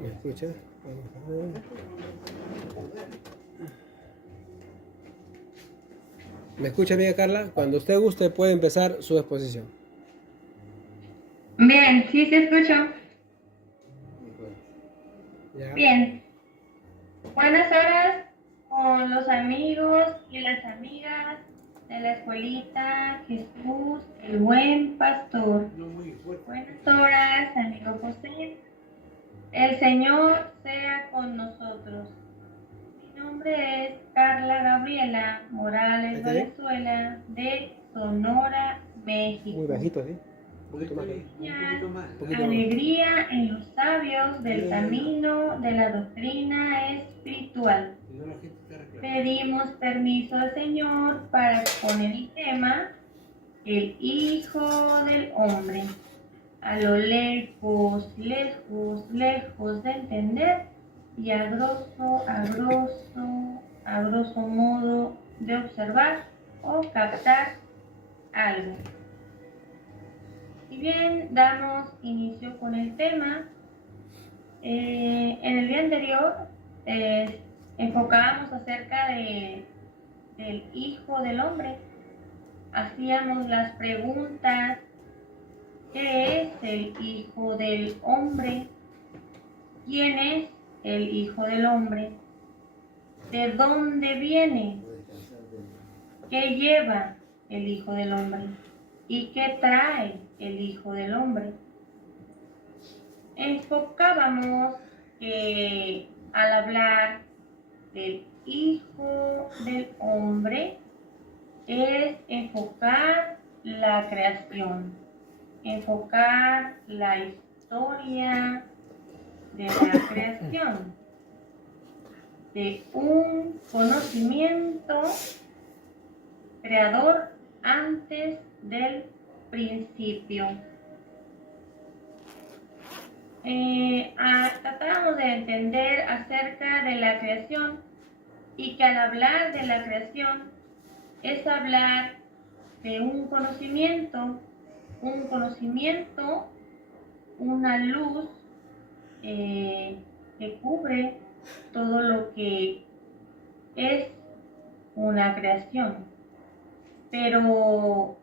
¿Me escucha? ¿Me escucha, amiga Carla? Cuando usted guste puede empezar su exposición. Bien, sí, se escucho. ¿Ya? Bien. Buenas horas con los amigos y las amigas de la escuelita Jesús, el Buen Pastor. No muy fuerte. Buenas horas, amigo José. El Señor sea con nosotros. Mi nombre es Carla Gabriela Morales ¿Está bien? Valenzuela de Sonora, México. Muy bajito, ¿sí? Un poquito más. Un poquito más. poquito más. Alegría en los sabios del camino de la doctrina espiritual. Si no, la gente está reclamando. pedimos permiso al Señor para exponer el tema el Hijo del Hombre. A lo lejos, lejos, lejos de entender y a grosso modo de observar o captar algo. Y bien, damos inicio con el tema. En el día anterior enfocábamos acerca del Hijo del Hombre. Hacíamos las preguntas: ¿qué es el Hijo del Hombre? ¿Quién es el Hijo del Hombre? ¿De dónde viene? ¿Qué lleva el Hijo del Hombre? ¿Y qué trae el Hijo del Hombre? Enfocábamos que al hablar del Hijo del Hombre es enfocar la creación, enfocar la historia de la creación, de un conocimiento creador antes del principio. Tratamos de entender acerca de la creación y que al hablar de la creación es hablar de un conocimiento, una luz que cubre todo lo que es una creación. Pero,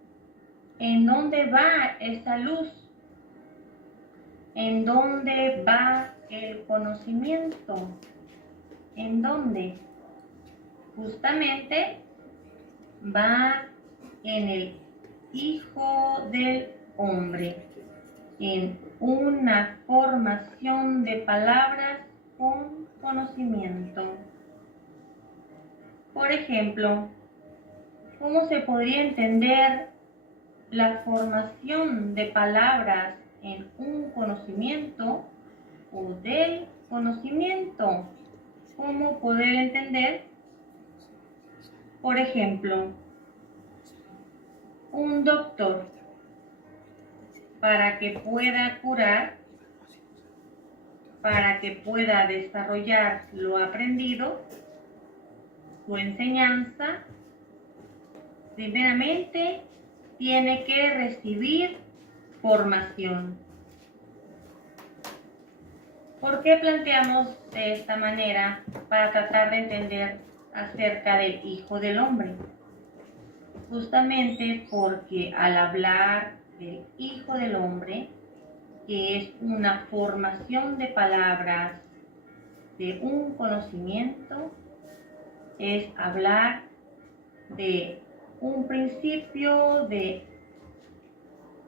¿en dónde va esa luz? ¿En dónde va el conocimiento? ¿En dónde? Justamente va en el Hijo del Hombre, en una formación de palabras con conocimiento. Por ejemplo, ¿cómo se podría entender la formación de palabras en un conocimiento o del conocimiento? ¿Cómo poder entender? Por ejemplo, un doctor, para que pueda curar, para que pueda desarrollar lo aprendido, su enseñanza, primeramente tiene que recibir formación. ¿Por qué planteamos de esta manera para tratar de entender acerca del Hijo del Hombre? Justamente porque al hablar del Hijo del Hombre, que es una formación de palabras, de un conocimiento, es hablar de un principio, de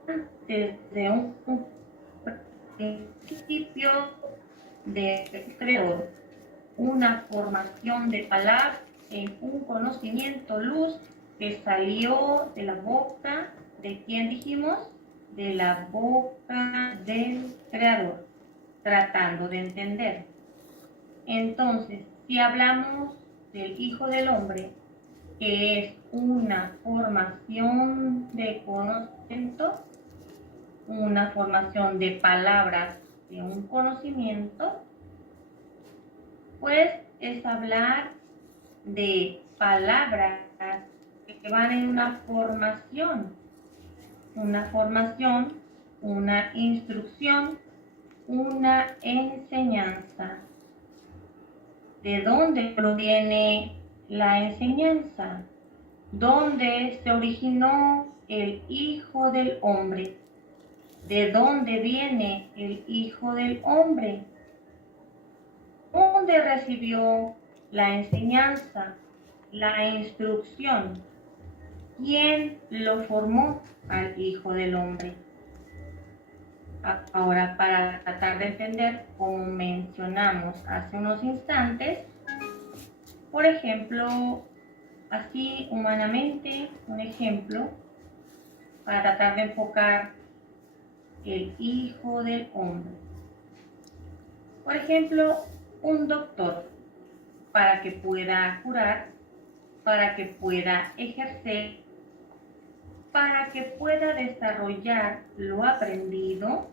un principio de creador, una formación de palabras en un conocimiento, luz, que salió de la boca de quién dijimos, de la boca del Creador, tratando de entender. Entonces, si hablamos del Hijo del Hombre, que es una formación de conocimiento, una formación de palabras de un conocimiento, pues es hablar de palabras que van en una formación, una instrucción, una enseñanza. ¿De dónde proviene la enseñanza? ¿Dónde se originó el Hijo del Hombre? ¿De dónde viene el Hijo del Hombre? ¿Dónde recibió la enseñanza, la instrucción? ¿Quién lo formó al Hijo del Hombre? Ahora, para tratar de entender, como mencionamos hace unos instantes, por ejemplo, así humanamente, un ejemplo, para tratar de enfocar el Hijo del Hombre. Por ejemplo, un doctor. para que pueda curar, para que pueda ejercer, para que pueda desarrollar lo aprendido,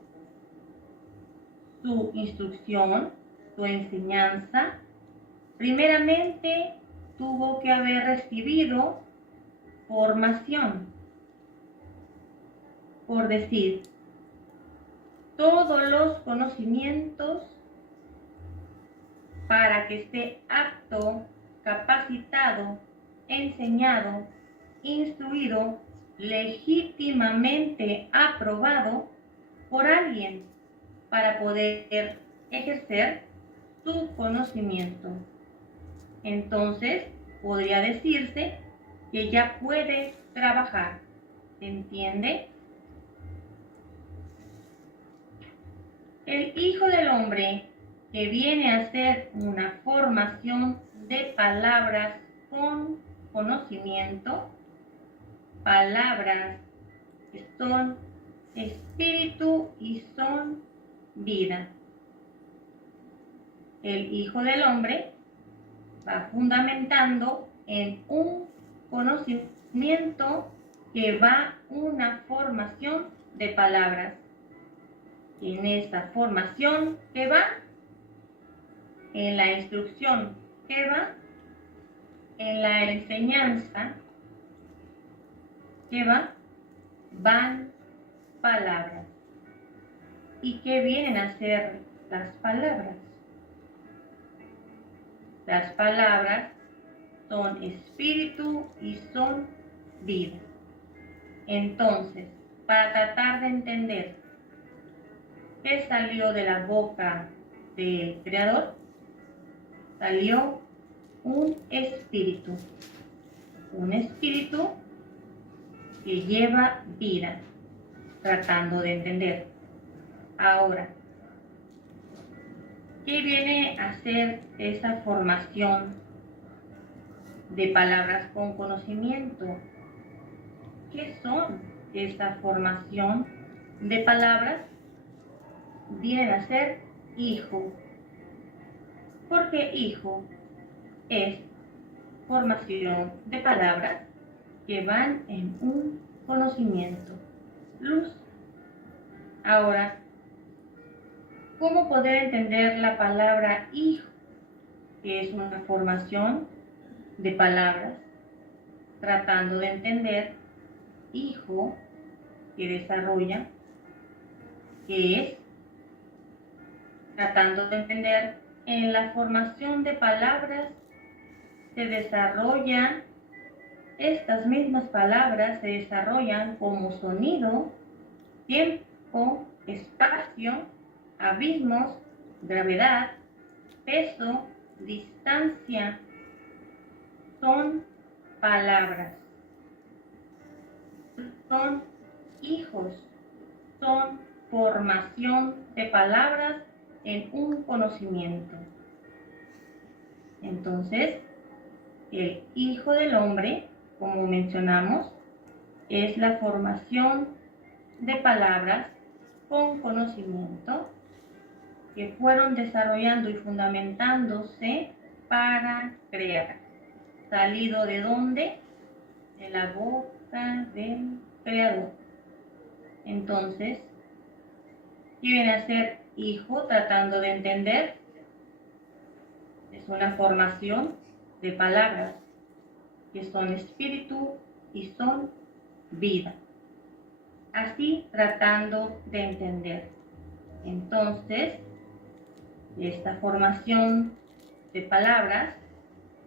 su instrucción, su enseñanza. Primeramente tuvo que haber recibido formación, por decir, todos los conocimientos para que esté apto, capacitado, enseñado, instruido, legítimamente aprobado por alguien para poder ejercer su conocimiento. Entonces, podría decirse que ya puede trabajar. ¿Se entiende? El Hijo del Hombre, que viene a ser una formación de palabras con conocimiento, palabras que son espíritu y son vida. El Hijo del Hombre va fundamentando en un conocimiento que va una formación de palabras. En esa formación que va, en la instrucción que va, en la enseñanza que va, van palabras. ¿Y qué vienen a ser las palabras? Las palabras son espíritu y son vida. Entonces, para tratar de entender qué salió de la boca del Creador, salió un espíritu que lleva vida, tratando de entender. Ahora, ¿qué viene a ser esa formación de palabras con conocimiento? ¿Qué son esa formación de palabras? Vienen a ser hijo, porque hijo es formación de palabras que van en un conocimiento, luz. Ahora, ¿cómo poder entender la palabra hijo, que es una formación de palabras, tratando de entender hijo, que desarrolla, que es, tratando de entender en la formación de palabras se desarrollan, estas mismas palabras se desarrollan como sonido, tiempo, espacio, abismos, gravedad, peso, distancia. Son palabras. Son hijos. Son formación de palabras en un conocimiento. Entonces, el Hijo del Hombre, como mencionamos, es la formación de palabras con conocimiento que fueron desarrollando y fundamentándose para crear. ¿Salido de dónde? De la boca del Creador. Entonces, ¿qué viene a ser hijo? Tratando de entender. Es una formación de palabras que son espíritu y son vida. Así tratando de entender. Entonces, esta formación de palabras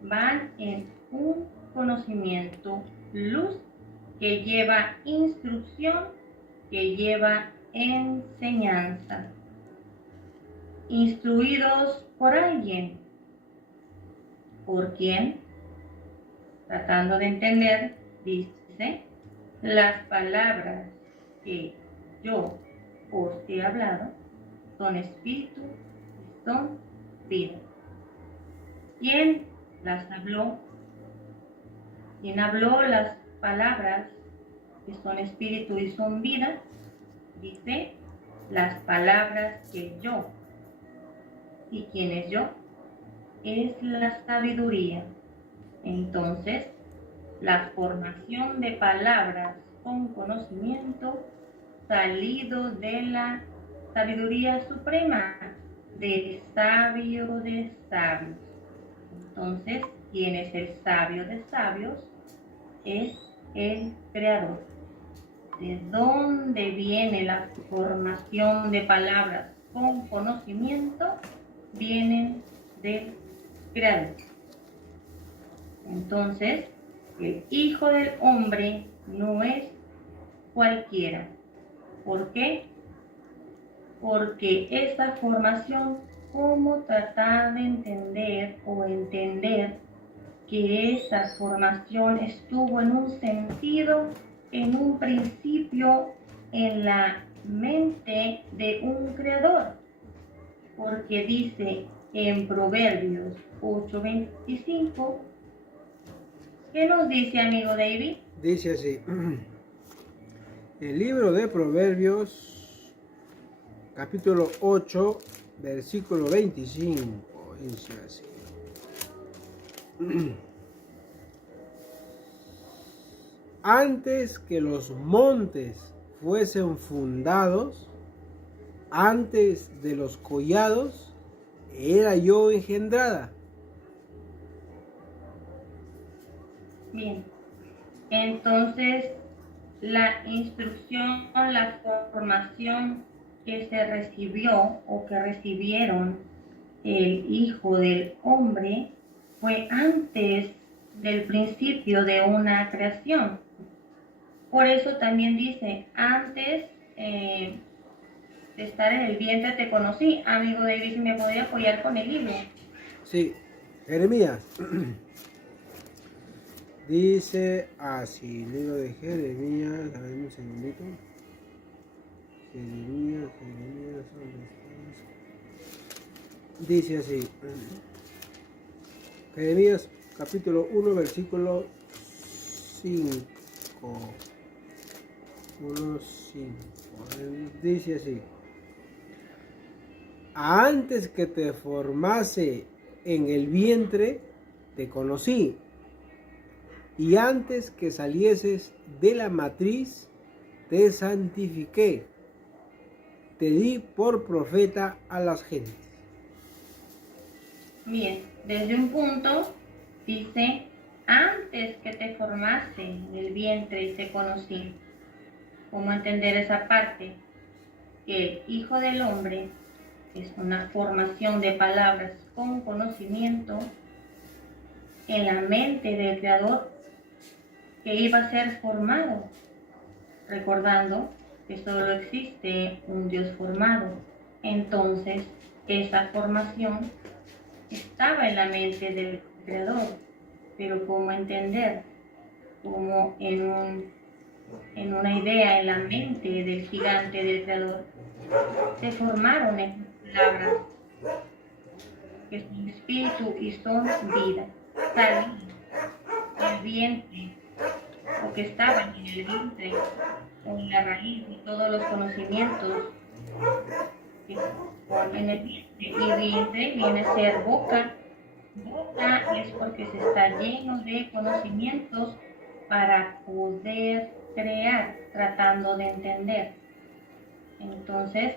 van en un conocimiento, luz, que lleva instrucción, que lleva enseñanza. Instruidos por alguien. ¿Por quién? Tratando de entender, dice, las palabras que yo os he hablado son espíritu y son vida. ¿Quién las habló? ¿Quién habló las palabras que son espíritu y son vida? Dice, las palabras que yo. ¿Y quién es yo? es la sabiduría. Entonces, la formación de palabras con conocimiento salido de la sabiduría suprema, del sabio de sabios. Entonces, ¿quién es el sabio de sabios? Es el creador. ¿De dónde viene la formación de palabras con conocimiento? Vienen del creador. Entonces, el Hijo del Hombre no es cualquiera. ¿Por qué? Porque esa formación, ¿cómo tratar de entender o entender que esa formación estuvo en un sentido, en un principio, en la mente de un creador? Porque dice en Proverbios 8:25, ¿qué nos dice, amigo David? Dice así, el libro de Proverbios, capítulo 8, versículo 25, dice así. Antes que los montes fuesen fundados, antes de los collados, era yo engendrada. Bien, entonces la instrucción, la formación que se recibió o que recibieron el Hijo del Hombre fue antes del principio de una creación. Por eso también dice, antes de estar en el vientre te conocí. Amigo David, si me podría apoyar con el libro. Sí, Jeremías. Dice así, libro de Jeremías, a ver un segundito. Jeremías, ¿dónde estás? Dice así, Jeremías capítulo 1, versículo 5. 1:5. Dice así, antes que te formase en el vientre, te conocí. Y antes que salieses de la matriz, te santifiqué. Te di por profeta a las gentes. Bien, desde un punto dice, antes que te formase en el vientre y te conocí. ¿Cómo entender esa parte? Que el Hijo del Hombre es una formación de palabras con conocimiento en la mente del Creador que iba a ser formado, recordando que solo existe un Dios formado. Entonces, esa formación estaba en la mente del Creador, pero ¿cómo entender? Como en una idea en la mente del gigante del Creador, se formaron esas palabras que son espíritu y son vida. Salían del vientre, o que estaban en el vientre, o en la raíz de todos los conocimientos que están en el vientre. Y vientre viene a ser boca. Boca es porque se está lleno de conocimientos para poder crear, tratando de entender. Entonces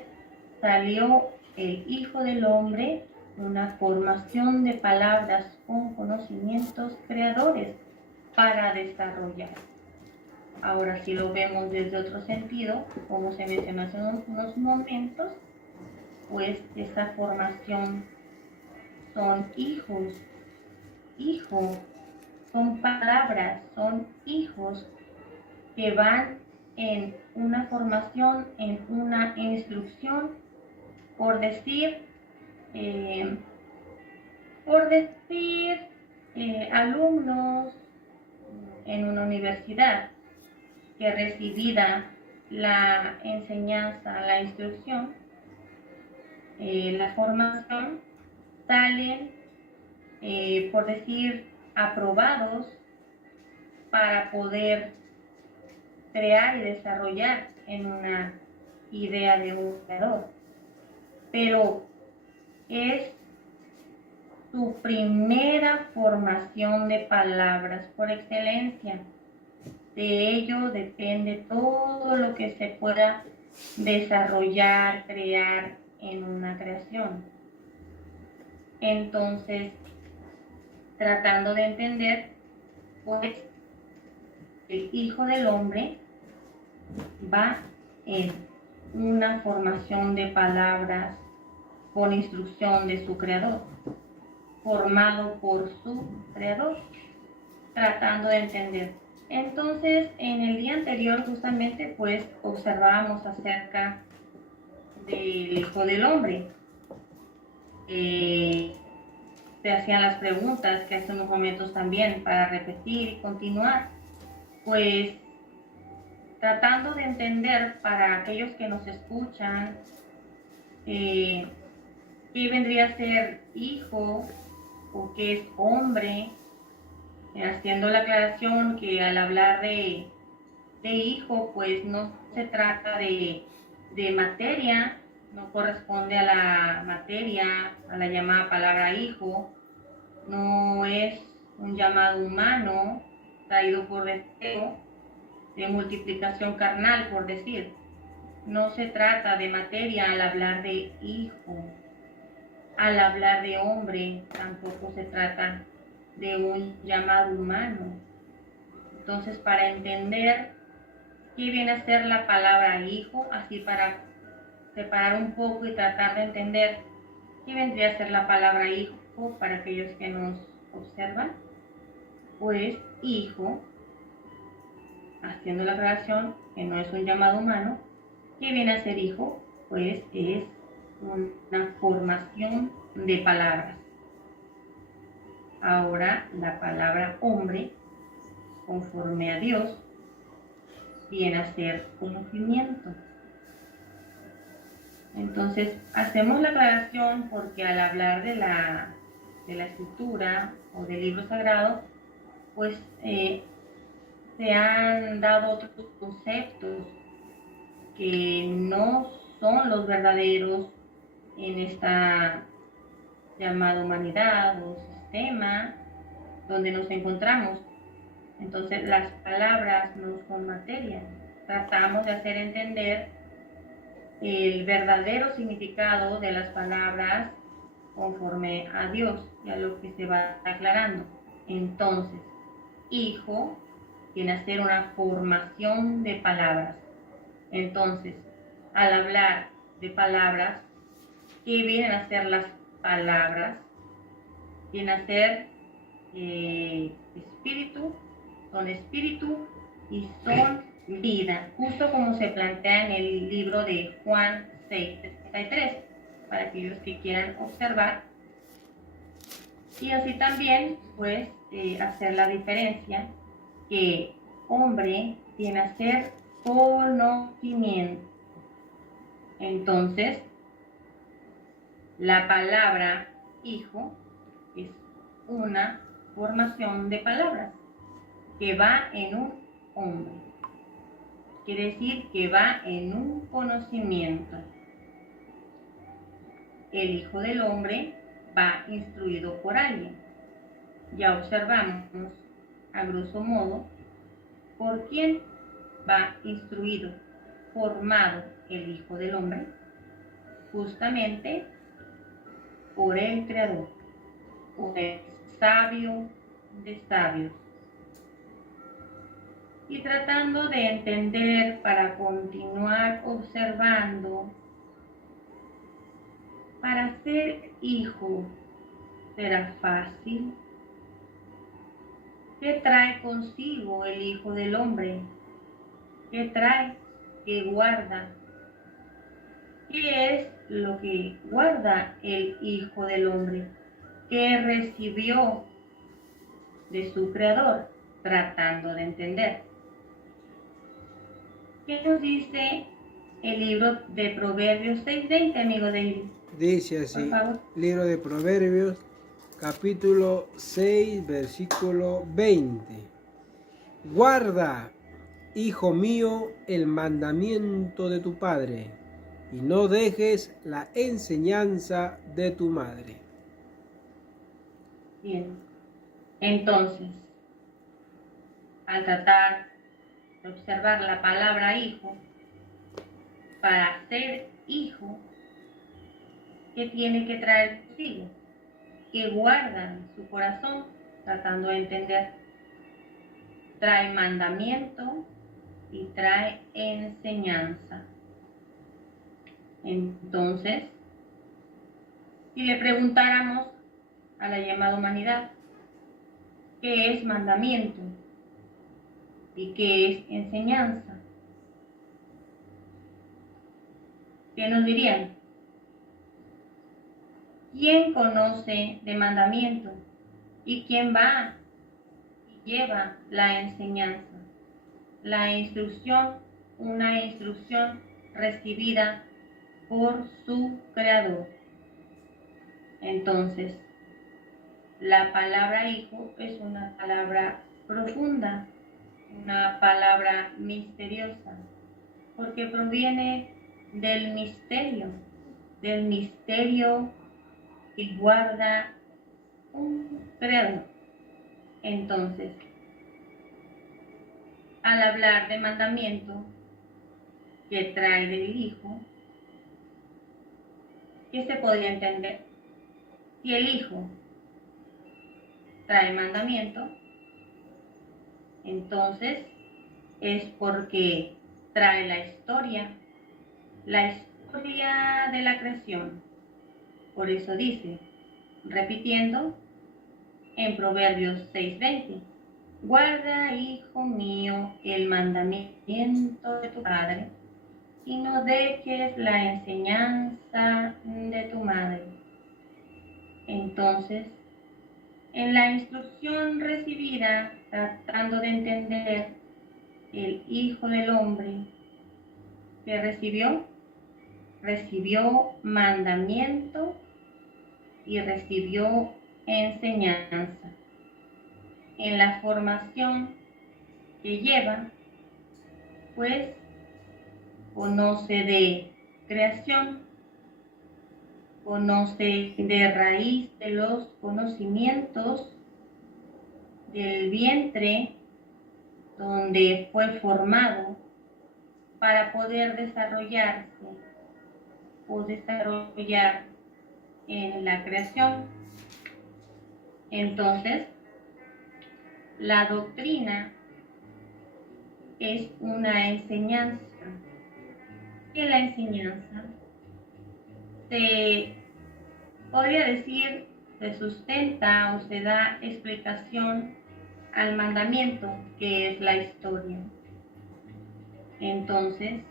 salió el Hijo del Hombre, una formación de palabras con conocimientos creadores para desarrollar. Ahora, si lo vemos desde otro sentido, como se mencionó hace unos momentos, pues esa formación son hijos, son palabras, son hijos que van en una formación, en una instrucción, por decir alumnos en una universidad que recibida la enseñanza, la instrucción, la formación, salen, por decir, aprobados para poder crear y desarrollar en una idea de un creador. Pero es su primera formación de palabras por excelencia. De ello depende todo lo que se pueda desarrollar, crear en una creación. Entonces, tratando de entender, pues, el Hijo del Hombre va en una formación de palabras con instrucción de su Creador, formado por su Creador, tratando de entender. Entonces, en el día anterior justamente pues observábamos acerca del Hijo del Hombre. Se hacían las preguntas que hace unos momentos también para repetir y continuar. Pues tratando de entender para aquellos que nos escuchan qué vendría a ser hijo o qué es hombre, haciendo la aclaración que al hablar de hijo, pues no se trata de materia, no corresponde a la materia, a la llamada palabra hijo, no es un llamado humano traído por deseo de multiplicación carnal, por decir. No se trata de materia al hablar de hijo. Al hablar de hombre, tampoco se trata de un llamado humano. Entonces, para entender qué viene a ser la palabra hijo, así para separar un poco y tratar de entender qué vendría a ser la palabra hijo para aquellos que nos observan, pues hijo, haciendo la aclaración que no es un llamado humano, ¿qué viene a ser hijo? Pues es una formación de palabras. Ahora la palabra hombre, conforme a Dios, viene a ser conocimiento. Entonces hacemos la aclaración porque al hablar de la escritura o del libro sagrado, pues se han dado otros conceptos que no son los verdaderos en esta llamada humanidad o sistema donde nos encontramos. Entonces las palabras no son materia. Tratamos de hacer entender el verdadero significado de las palabras conforme a Dios y a lo que se va aclarando. Entonces, hijo viene a ser una formación de palabras. Entonces, al hablar de palabras, ¿qué vienen a ser las palabras? Vienen a ser espíritu, son espíritu y son vida, justo como se plantea en el libro de Juan 6:33, para aquellos que quieran observar. Y así también, pues, hacer la diferencia que hombre viene a ser conocimiento. Entonces, la palabra hijo es una formación de palabras que va en un hombre. Quiere decir que va en un conocimiento. El Hijo del Hombre va instruido por alguien. Ya observamos, a grosso modo, por quién va instruido, formado el Hijo del Hombre, justamente por el Creador, por el sabio de sabios. Y tratando de entender para continuar observando, para ser hijo, ¿será fácil? ¿Qué trae consigo el Hijo del Hombre? ¿Qué trae? ¿Qué guarda? ¿Qué es lo que guarda el Hijo del Hombre? ¿Qué recibió de su Creador? Tratando de entender. ¿Qué nos dice el libro de Proverbios 6:20, amigo David? Dice así, Por favor. libro de Proverbios, capítulo 6, versículo 20. Guarda, hijo mío, el mandamiento de tu padre, y no dejes la enseñanza de tu madre. Bien, entonces, al tratar de observar la palabra hijo, para ser hijo, ¿qué tiene que traer consigo? ¿Qué guarda en su corazón? Tratando de entender. Trae mandamiento y trae enseñanza. Entonces, si le preguntáramos a la llamada humanidad, ¿qué es mandamiento? ¿Y qué es enseñanza? ¿Qué nos dirían? ¿Quién conoce de mandamiento? ¿Y quién va y lleva la enseñanza? La instrucción, una instrucción recibida por su creador. Entonces, la palabra hijo es una palabra profunda, una palabra misteriosa, porque proviene del misterio que guarda un creador. Entonces, al hablar de mandamiento que trae del hijo, ¿qué se podría entender? Si el hijo trae mandamiento, entonces es porque trae la historia de la creación. Por eso dice, repitiendo en Proverbios 6:20, guarda, hijo mío, el mandamiento de tu padre y no dejes la enseñanza de tu madre. Entonces, en la instrucción recibida, tratando de entender el Hijo del Hombre, que recibió mandamiento y recibió enseñanza. En la formación que lleva, pues, conoce de creación, conoce de raíz de los conocimientos del vientre donde fue formado para poder desarrollarse o desarrollar en la creación. Entonces, la doctrina es una enseñanza. ¿Qué es la enseñanza? Se podría decir, se sustenta o se da explicación al mandamiento, que es la historia. Entonces,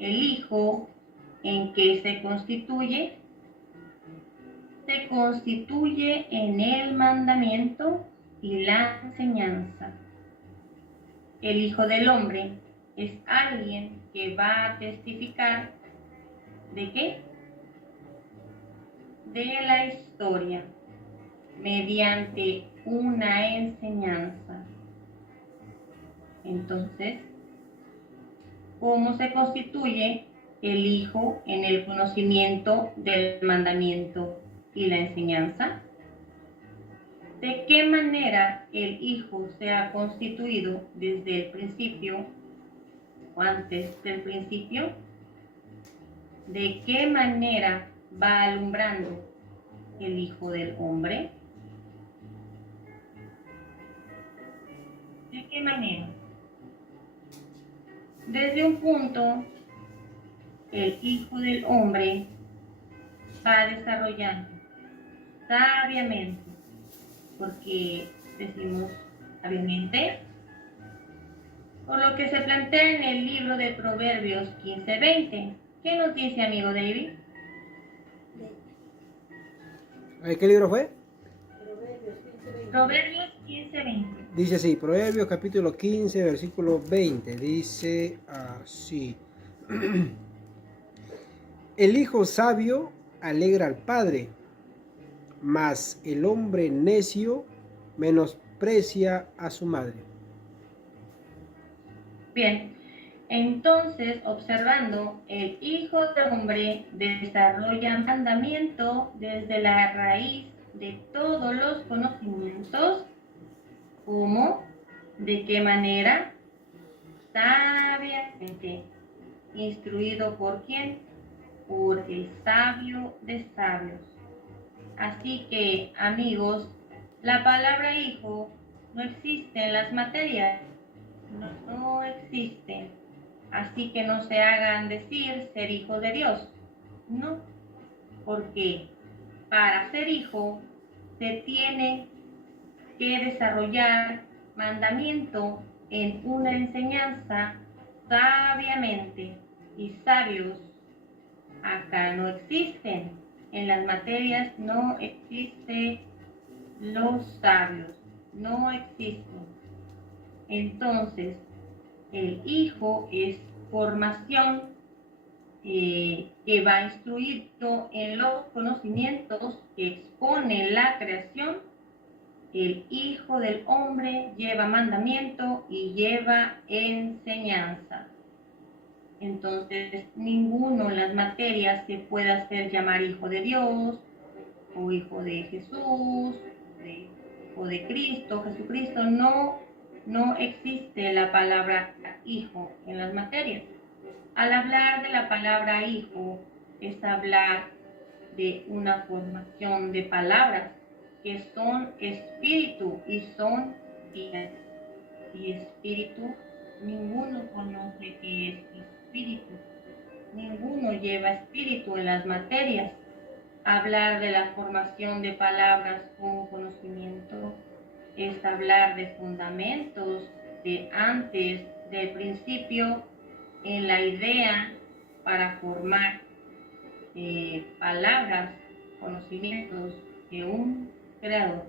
el hijo en que se constituye en el mandamiento y la enseñanza. El Hijo del Hombre es alguien que va a testificar ¿de qué? De la historia, mediante una enseñanza. Entonces, ¿cómo se constituye el Hijo en el conocimiento del mandamiento y la enseñanza? ¿De qué manera el Hijo se ha constituido desde el principio o antes del principio? ¿De qué manera va alumbrando el Hijo del Hombre? ¿De qué manera? Desde un punto, el Hijo del Hombre va desarrollando sabiamente, porque decimos sabiamente, por lo que se plantea en el libro de Proverbios 15:20. ¿Qué nos dice, amigo David? ¿Qué libro fue? Proverbios 15:20. Dice así, Proverbios capítulo 15, versículo 20. Dice así. El hijo sabio alegra al padre, mas el hombre necio menosprecia a su madre. Bien, entonces, observando, el Hijo del Hombre desarrolla mandamiento desde la raíz de todos los conocimientos. ¿Cómo? ¿De qué manera? Sabiamente. ¿Instruido por quién? Por el sabio de sabios. Así que, amigos, la palabra hijo no existe en las materias. No existe. Así que no se hagan decir ser hijo de Dios. No. Porque para ser hijo se tiene que desarrollar mandamiento en una enseñanza sabiamente. Y sabios acá no existen. En las materias no existen los sabios. No existen. Entonces, el hijo es formación que va instruido en los conocimientos que expone la creación. El Hijo del Hombre lleva mandamiento y lleva enseñanza. Entonces, ninguno en las materias se puede hacer llamar hijo de Dios, o hijo de Jesús, o de Cristo, Jesucristo. No existe la palabra hijo en las materias. Al hablar de la palabra hijo, es hablar de una formación de palabras que son espíritu y son vida. Y espíritu, ninguno conoce qué es espíritu. Ninguno lleva espíritu en las materias. Hablar de la formación de palabras con conocimiento es hablar de fundamentos, de antes, del principio, en la idea para formar palabras, conocimientos de un creador.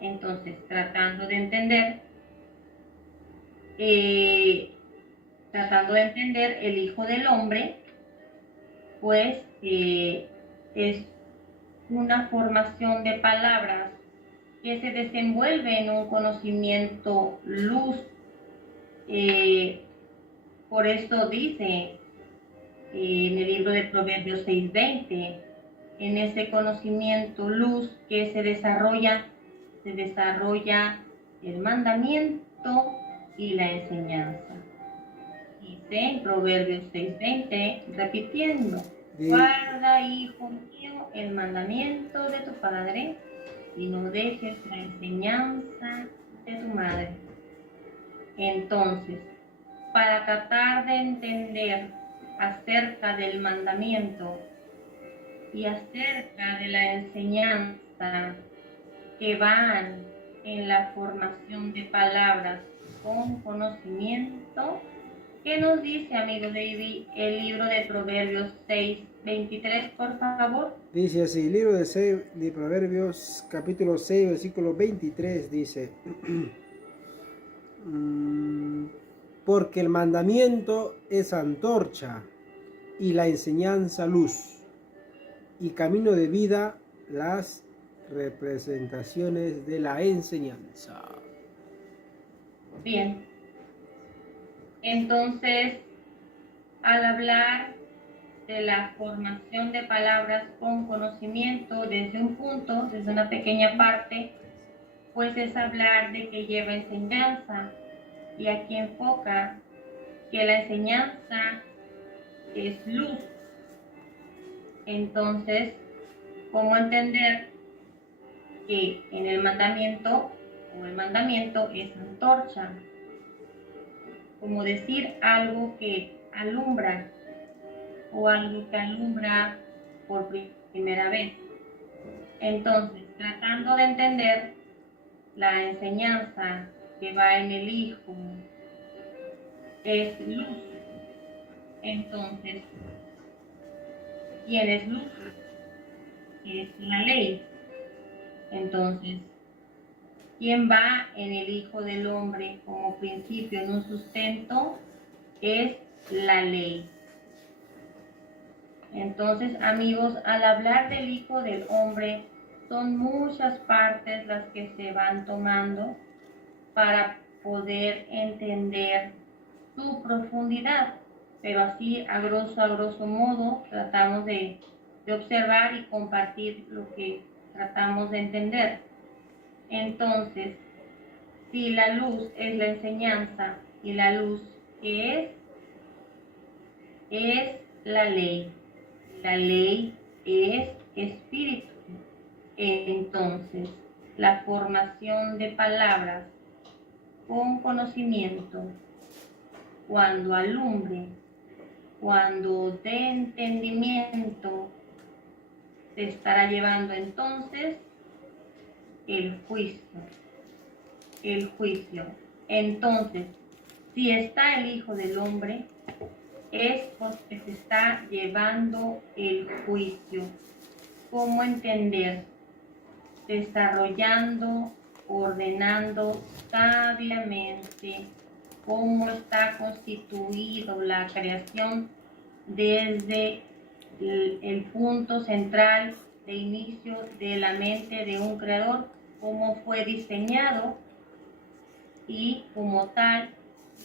Entonces, tratando de entender el Hijo del Hombre, pues es una formación de palabras que se desenvuelve en un conocimiento luz. Por eso dice en el libro de Proverbios 6:20, en ese conocimiento luz que se desarrolla el mandamiento y la enseñanza. Dice en Proverbios 6:20, repitiendo, guarda, hijo mío, el mandamiento de tu padre y no dejes la enseñanza de tu madre. Entonces, para tratar de entender acerca del mandamiento y acerca de la enseñanza que van en la formación de palabras con conocimiento, ¿qué nos dice, amigo David, el libro de Proverbios 6:23, por favor? Dice así, libro de Proverbios, capítulo 6, versículo 23, dice, porque el mandamiento es antorcha y la enseñanza luz, y camino de vida las representaciones de la enseñanza. Bien. Entonces, al hablar de la formación de palabras con conocimiento desde un punto, desde una pequeña parte, pues es hablar de que lleva enseñanza, y aquí enfoca que la enseñanza es luz. Entonces, ¿cómo entender que en el mandamiento es antorcha? Como decir algo que alumbra, o algo que alumbra por primera vez. Entonces, tratando de entender la enseñanza que va en el Hijo, es luz. Entonces, ¿quién es luz? Es la ley. Entonces, ¿quién va en el Hijo del Hombre como principio en un sustento? Es la ley. Entonces, amigos, al hablar del Hijo del Hombre, son muchas partes las que se van tomando para poder entender su profundidad. Pero así, a grosso modo, tratamos de observar y compartir lo que tratamos de entender. Entonces, si la luz es la enseñanza y la luz ¿qué es la ley. La ley es espíritu. Entonces, la formación de palabras con conocimiento, cuando alumbre, cuando dé entendimiento, se estará llevando entonces el juicio. El juicio. Entonces, si está el Hijo del Hombre, es porque se está llevando el juicio. ¿Cómo entender? Desarrollando, ordenando sabiamente cómo está constituido la creación desde el punto central de inicio de la mente de un creador, cómo fue diseñado y como tal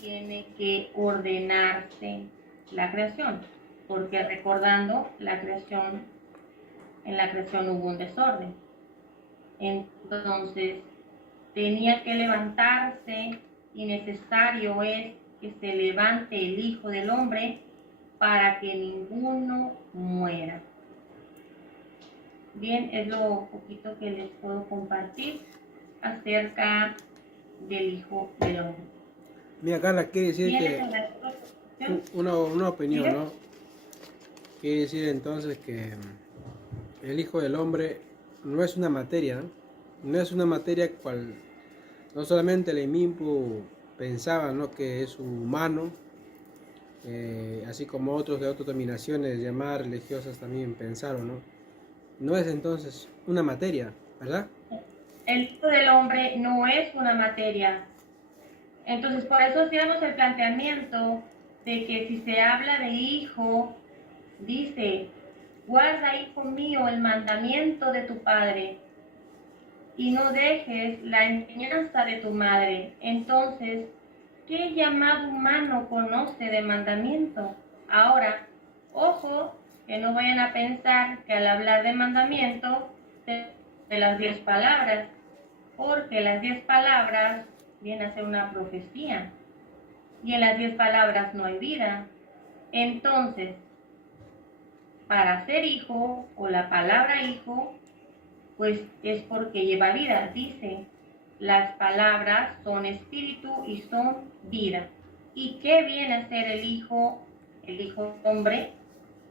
tiene que ordenarse la creación, porque recordando la creación, en la creación hubo un desorden. Entonces tenía que levantarse y necesario es que se levante el Hijo del Hombre para que ninguno muera. Bien, es lo poquito que les puedo compartir acerca del Hijo del Hombre. Mira, Carla, quiere decir ¿Tienes que alguna cuestión? una opinión, ¿Sigue? ¿no? Quiere decir entonces que el Hijo del Hombre no es una materia, ¿no? No es una materia cual no solamente el Emimpu pensaba, ¿no?, que es humano, así como otros de otras dominaciones llamadas religiosas también pensaron, ¿no? No es entonces una materia, ¿verdad? El Hijo del Hombre no es una materia. Entonces, por eso hacíamos el planteamiento de que si se habla de hijo, dice, guarda, hijo mío, el mandamiento de tu padre y no dejes la enseñanza de tu madre. Entonces, ¿qué llamado humano conoce de mandamiento? Ahora, ojo, que no vayan a pensar que al hablar de mandamiento, de las 10 palabras, porque las 10 palabras vienen a ser una profecía, y en las 10 palabras no hay vida. Entonces, para ser hijo, o la palabra hijo, pues es porque lleva vida. Dice, las palabras son espíritu y son vida. ¿Y qué viene a ser el hijo hombre?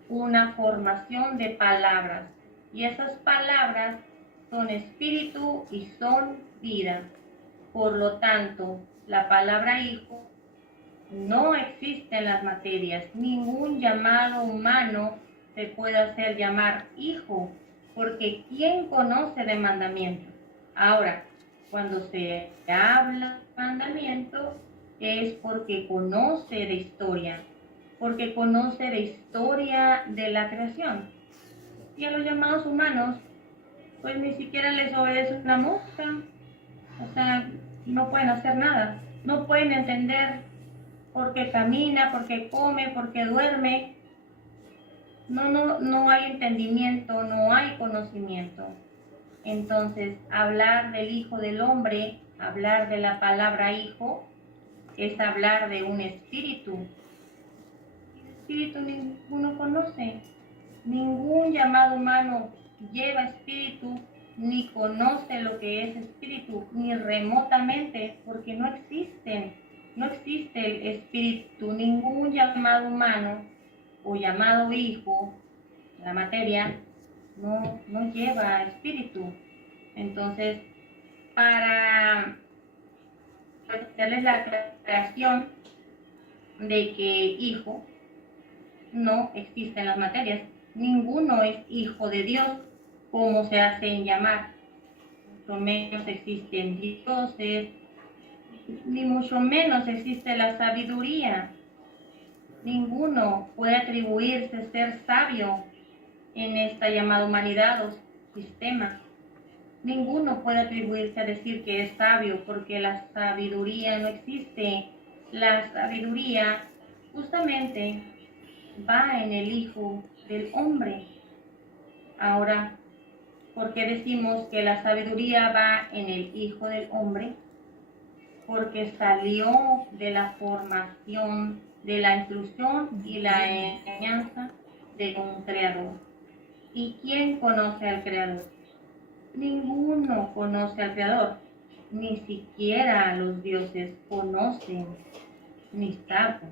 Una formación de palabras. Y esas palabras son espíritu y son vida. Por lo tanto, la palabra hijo no existe en las materias. Ningún llamado humano se puede hacer llamar hijo, porque ¿quién conoce de mandamiento? Ahora, cuando se habla de mandamiento es porque conoce de historia, porque conoce de historia de la creación. Y a los llamados humanos, pues ni siquiera les obedece una mosca. O sea, no pueden hacer nada, no pueden entender por qué camina, por qué come, por qué duerme. No hay entendimiento, no hay conocimiento. Entonces, hablar del Hijo del Hombre, hablar de la palabra hijo, es hablar de un espíritu. El espíritu ninguno conoce. Ningún llamado humano lleva espíritu, ni conoce lo que es espíritu, ni remotamente, porque no existen. No existe el espíritu. Ningún llamado humano o llamado hijo, la materia, no lleva espíritu. Entonces, para hacerles la aclaración de que hijo no existe en las materias, ninguno es hijo de Dios, como se hacen llamar. Mucho menos existen dioses, ni mucho menos existe la sabiduría. Ninguno puede atribuirse ser sabio en esta llamada humanidad o sistema. Ninguno puede atribuirse a decir que es sabio, porque la sabiduría no existe. La sabiduría justamente va en el Hijo del Hombre. Ahora, porque decimos que la sabiduría va en el Hijo del Hombre, porque salió de la formación, de la instrucción y la enseñanza de un creador. ¿Y quién conoce al creador? Ninguno conoce al creador, ni siquiera los dioses conocen ni saben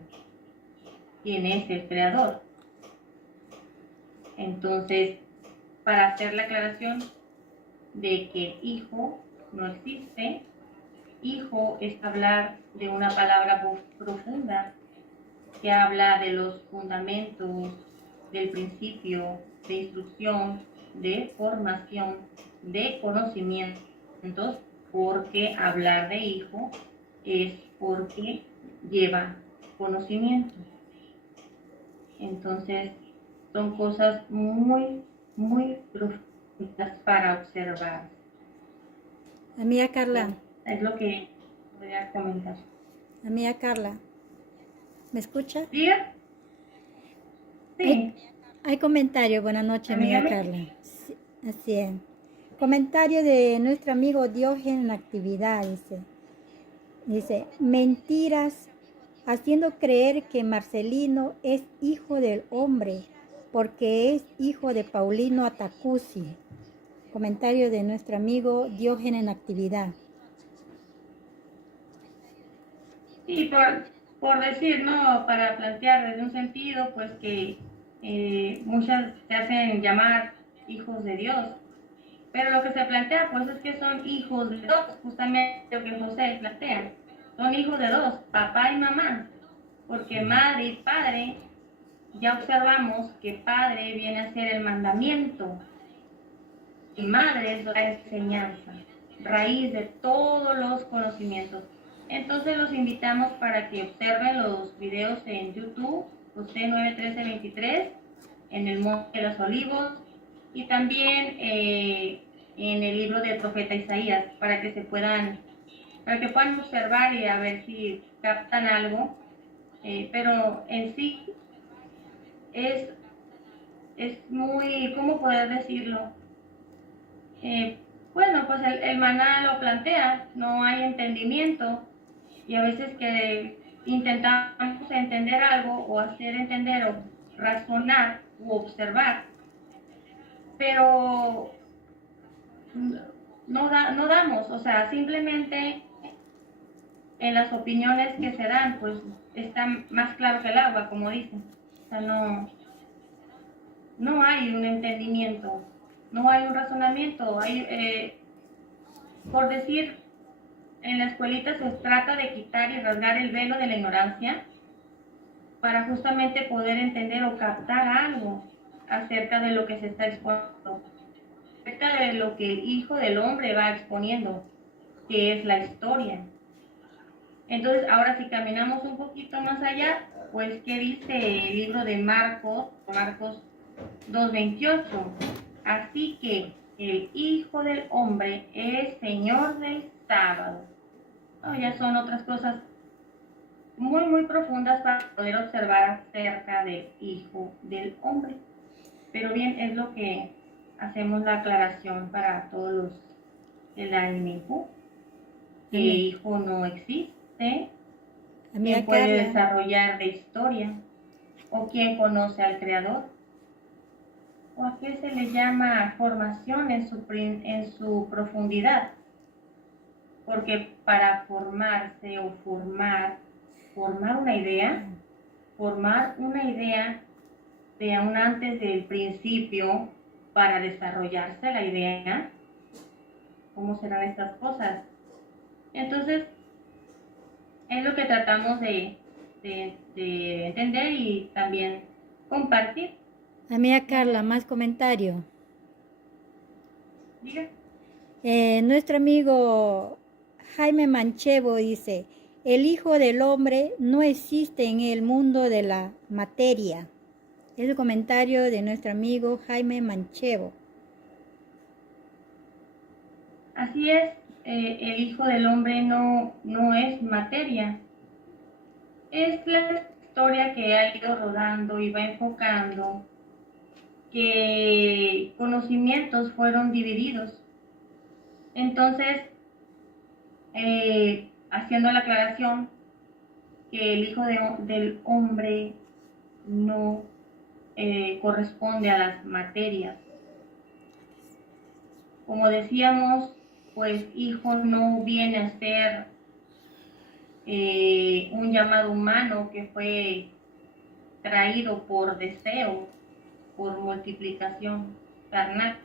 quién es el creador. Entonces, para hacer la aclaración de que hijo no existe, hijo es hablar de una palabra profunda que habla de los fundamentos, del principio, de instrucción, de formación, de conocimientos, porque hablar de hijo es porque lleva conocimiento. Entonces, son cosas muy, muy profundas para observar. Amiga Carla, Es lo que voy a comentar. amiga Carla, ¿me escucha? ¿Diga? Sí. Hay comentario, buenas noches, amiga Amiga. Carla. Sí, así es. Comentario de nuestro amigo Diógenes en actividad, dice, mentiras, haciendo creer que Marcelino es hijo del hombre, porque es hijo de Paulino Atacuzzi. Comentario de nuestro amigo Diógenes en actividad. Y por decir, ¿no? Para plantear desde un sentido, pues que muchas se hacen llamar hijos de Dios. Pero lo que se plantea, pues es que son hijos de dos, justamente lo que José plantea. Son hijos de dos, papá y mamá. Porque madre y padre, ya observamos que padre viene a ser el mandamiento. Y madre es la enseñanza, raíz de todos los conocimientos. Entonces los invitamos para que observen los videos en YouTube, José 91323, en el Monte de los Olivos, y también en el libro del profeta Isaías, para que puedan observar y a ver si captan algo. Pero en sí es muy, ¿cómo poder decirlo? Bueno, pues el maná lo plantea, no hay entendimiento, y a veces que intentamos entender algo o hacer entender o razonar u observar, pero no damos, o sea, simplemente en las opiniones que se dan, pues está más claro que el agua, como dicen. O sea, no hay un entendimiento, no hay un razonamiento. Por decir, en la escuelita se trata de quitar y rasgar el velo de la ignorancia para justamente poder entender o captar algo acerca de lo que se está exponiendo, acerca de lo que el Hijo del Hombre va exponiendo, que es la historia. Entonces, ahora si caminamos un poquito más allá, pues, ¿qué dice el libro de Marcos 2:28? Así que el Hijo del Hombre es Señor del sábado. No, ya son otras cosas muy, muy profundas para poder observar acerca del Hijo del Hombre. Pero bien, es lo que hacemos la aclaración para todos los del ANIPU, que hijo no existe. ¿Quién puede desarrollar de historia? ¿O quién conoce al Creador? ¿O a qué se le llama formación en su profundidad? Porque para formarse o formar una idea de aún antes del principio para desarrollarse la idea, ¿cómo serán estas cosas? Entonces, es lo que tratamos de entender y también compartir. Amiga Carla, más comentario. Diga. Nuestro amigo Jaime Manchevo dice, el Hijo del Hombre no existe en el mundo de la materia. Es el comentario de nuestro amigo Jaime Manchevo. Así es, el Hijo del Hombre no es materia. Es la historia que ha ido rodando y va enfocando que conocimientos fueron divididos. Entonces, haciendo la aclaración que el Hijo del Hombre no corresponde a las materias. Como decíamos, pues hijo no viene a ser un llamado humano que fue traído por deseo, por multiplicación carnal,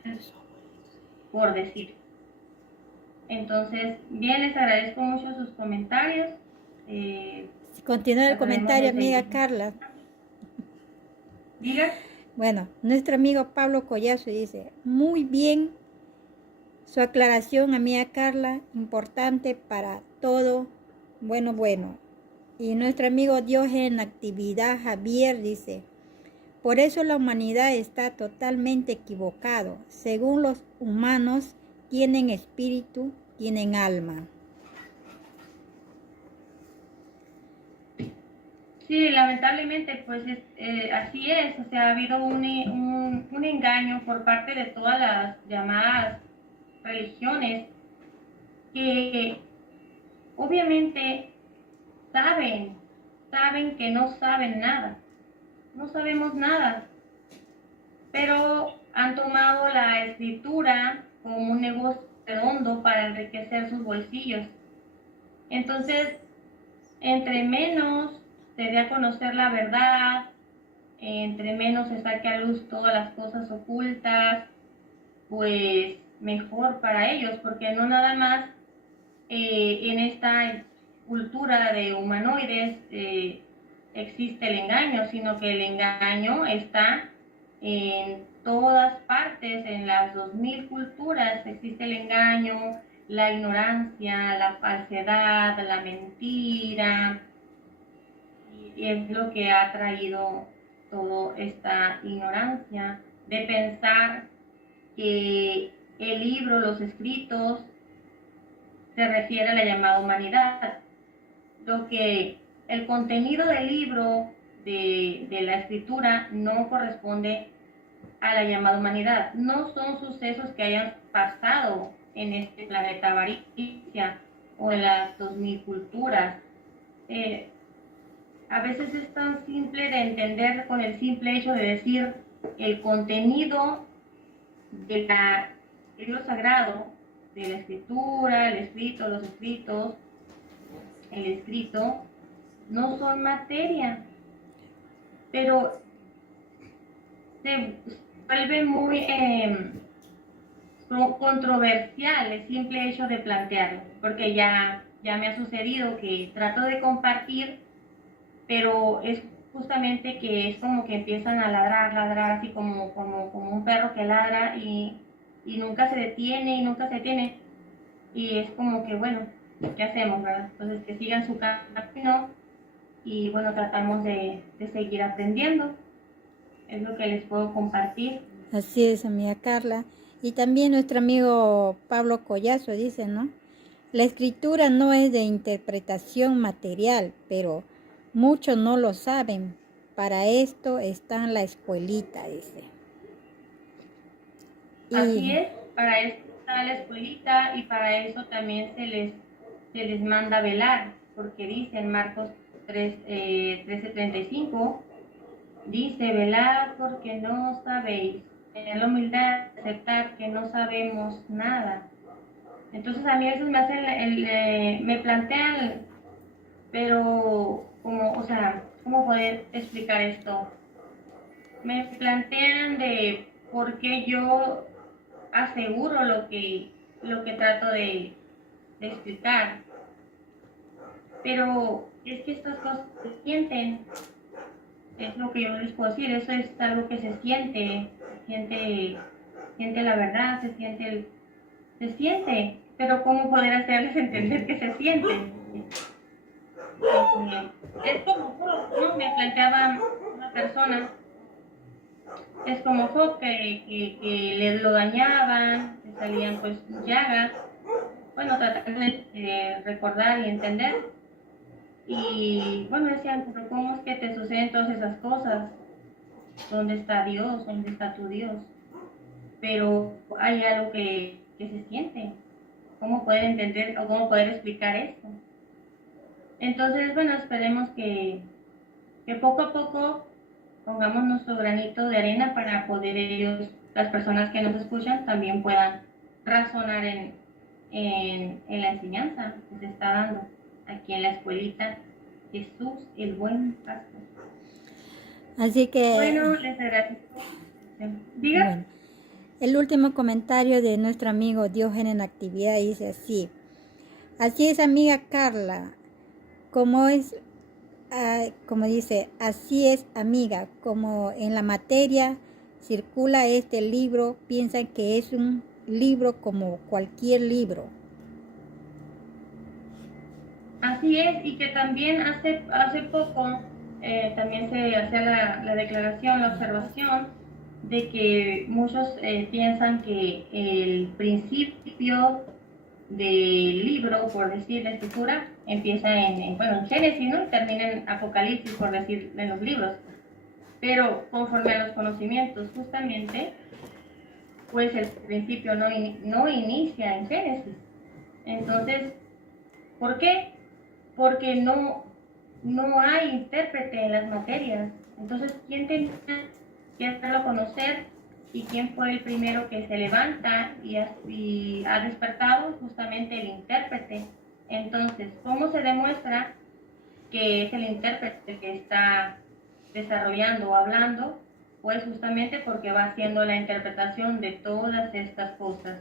por decir. Entonces, bien, les agradezco mucho sus comentarios. Continúa el comentario, amiga Carla. Diga. Bueno, nuestro amigo Pablo Collazo dice, muy bien su aclaración, amiga Carla, importante para todo, bueno. Y nuestro amigo Dios en actividad, Javier, dice, por eso la humanidad está totalmente equivocado. Según los humanos, tienen espíritu, tienen alma. Sí, lamentablemente, pues así es. O sea, ha habido un engaño por parte de todas las llamadas religiones que obviamente saben que no saben nada. No sabemos nada, pero han tomado la escritura como un negocio redondo para enriquecer sus bolsillos. Entonces, entre menos se dé a conocer la verdad, entre menos se saque a luz todas las cosas ocultas, pues mejor para ellos, porque no nada más en esta cultura de humanoides existe el engaño, sino que el engaño está en todas partes, en las 2000 culturas existe el engaño, la ignorancia, la falsedad, la mentira, y es lo que ha traído toda esta ignorancia de pensar que el libro, los escritos, se refiere a la llamada humanidad, lo que el contenido del libro, de la escritura, no corresponde a la llamada humanidad. No son sucesos que hayan pasado en este planeta avaricia o en las 2000 culturas. A veces es tan simple de entender con el simple hecho de decir el contenido del libro sagrado, de la escritura, el escrito, los escritos, el escrito, no son materia, pero se vuelve muy controversial el simple hecho de plantearlo, porque ya me ha sucedido que trato de compartir, pero es justamente que es como que empiezan a ladrar, así como un perro que ladra y nunca se detiene, y es como que, bueno, ¿qué hacemos, verdad? Entonces, que sigan su camino y, bueno, tratamos de seguir aprendiendo. Es lo que les puedo compartir. Así es, amiga Carla. Y también nuestro amigo Pablo Collazo dice, ¿no? La escritura no es de interpretación material, pero muchos no lo saben. Para esto está en la escuelita, dice. Así es, para esto está la escuelita y para eso también se les manda velar, porque dice en Marcos 13:35, dice, velad porque no sabéis, tener la humildad de aceptar que no sabemos nada. Entonces a mí a veces me hacen, me plantean, pero ¿cómo poder explicar esto? Me plantean de por qué yo aseguro lo que trato de explicar. Pero es que estas cosas se sienten, es lo que yo les puedo decir, eso es algo que se siente la verdad, se siente, pero ¿cómo poder hacerles entender que se siente? Es como, ¿no? Me planteaba una persona, es como que le lo dañaban, le salían pues llagas, bueno, tratando de recordar y entender, y bueno, decían, pero ¿cómo es que te suceden todas esas cosas? ¿dónde está Dios? ¿Dónde está tu Dios? Pero hay algo que se siente. ¿Cómo poder entender o cómo poder explicar esto? Entonces, bueno, esperemos que poco a poco pongamos nuestro granito de arena para poder ellos, las personas que nos escuchan, también puedan razonar en la enseñanza que se está dando aquí en la escuelita Jesús el Buen Pastor. Así que, Bueno, les agradezco. Diga. bueno, el último comentario de nuestro amigo Diógenes en actividad dice así. Así es, amiga Carla, como dice, así es, amiga, como en la materia circula este libro, piensan que es un libro como cualquier libro. Así es, y que también hace poco también se hacía la declaración, la observación de que muchos piensan que el principio del libro, por decir la escritura, empieza en Génesis, ¿no? Y termina en Apocalipsis, por decir, en los libros. Pero conforme a los conocimientos, justamente, pues el principio no inicia en Génesis. Entonces, ¿por qué? Porque no hay intérprete en las materias. Entonces, ¿quién tenía que hacerlo a conocer? ¿Y quién fue el primero que se levanta y ha despertado? Justamente el intérprete. Entonces, ¿cómo se demuestra que es el intérprete que está desarrollando o hablando? Pues justamente porque va haciendo la interpretación de todas estas cosas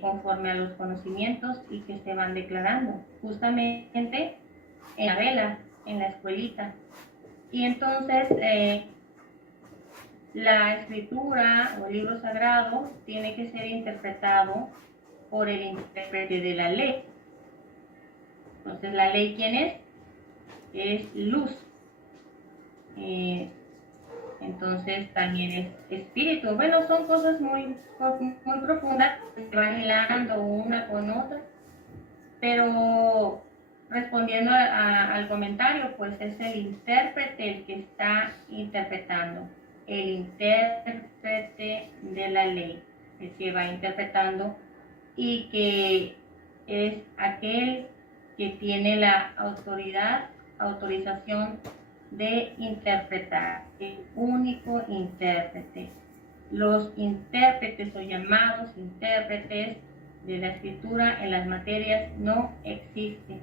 conforme a los conocimientos y que se van declarando, justamente en la vela, en la escuelita. Y entonces, la escritura o el libro sagrado tiene que ser interpretado por el intérprete de la ley. Entonces, ¿la ley quién es? Es luz. Entonces, también es espíritu. Bueno, son cosas muy profundas que van hilando una con otra. Pero respondiendo al comentario, pues es el intérprete el que está interpretando. El intérprete de la ley, el que va interpretando y que es aquel que tiene la autorización de interpretar, el único intérprete. Los intérpretes o llamados intérpretes de la escritura en las materias no existen.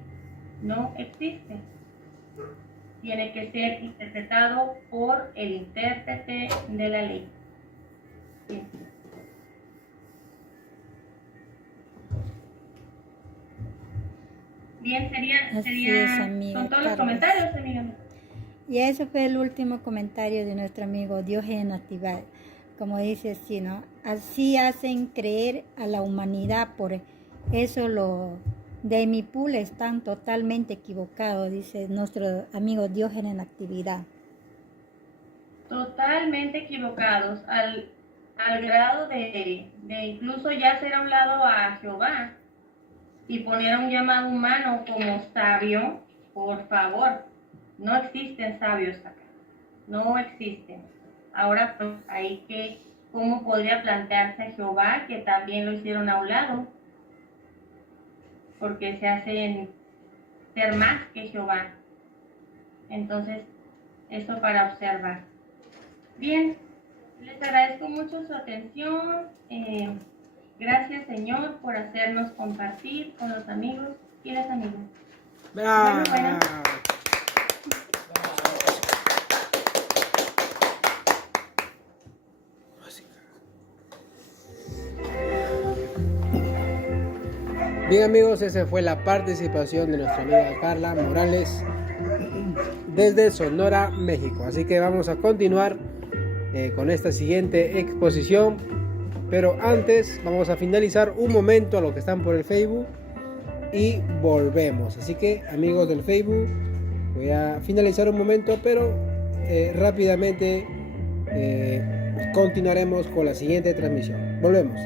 Tiene que ser interpretado por el intérprete de la ley. Bien, son todos los comentarios, amiga. Y eso fue el último comentario de nuestro amigo Diógenes Natividad. Como dice así, ¿no? Así hacen creer a la humanidad, por eso los de mi pool están totalmente equivocados, dice nuestro amigo Diógenes en actividad. Totalmente equivocados, al grado de incluso ya hacer a un lado a Jehová y poner a un llamado humano como sabio. Por favor, no existen sabios acá, no existen. Ahora, pues, ahí que, ¿cómo podría plantearse a Jehová, que también lo hicieron a un lado? Porque se hacen ser más que Jehová. Entonces, eso para observar. Bien, les agradezco mucho su atención. Gracias, Señor, por hacernos compartir con los amigos y las amigas. ¡Bravo! Bueno. Bien, amigos, esa fue la participación de nuestra amiga Carla Morales desde Sonora, México. Así que vamos a continuar con esta siguiente exposición, pero antes vamos a finalizar un momento a los que están por el Facebook y volvemos. Así que, amigos del Facebook, voy a finalizar un momento, pero rápidamente continuaremos con la siguiente transmisión. Volvemos.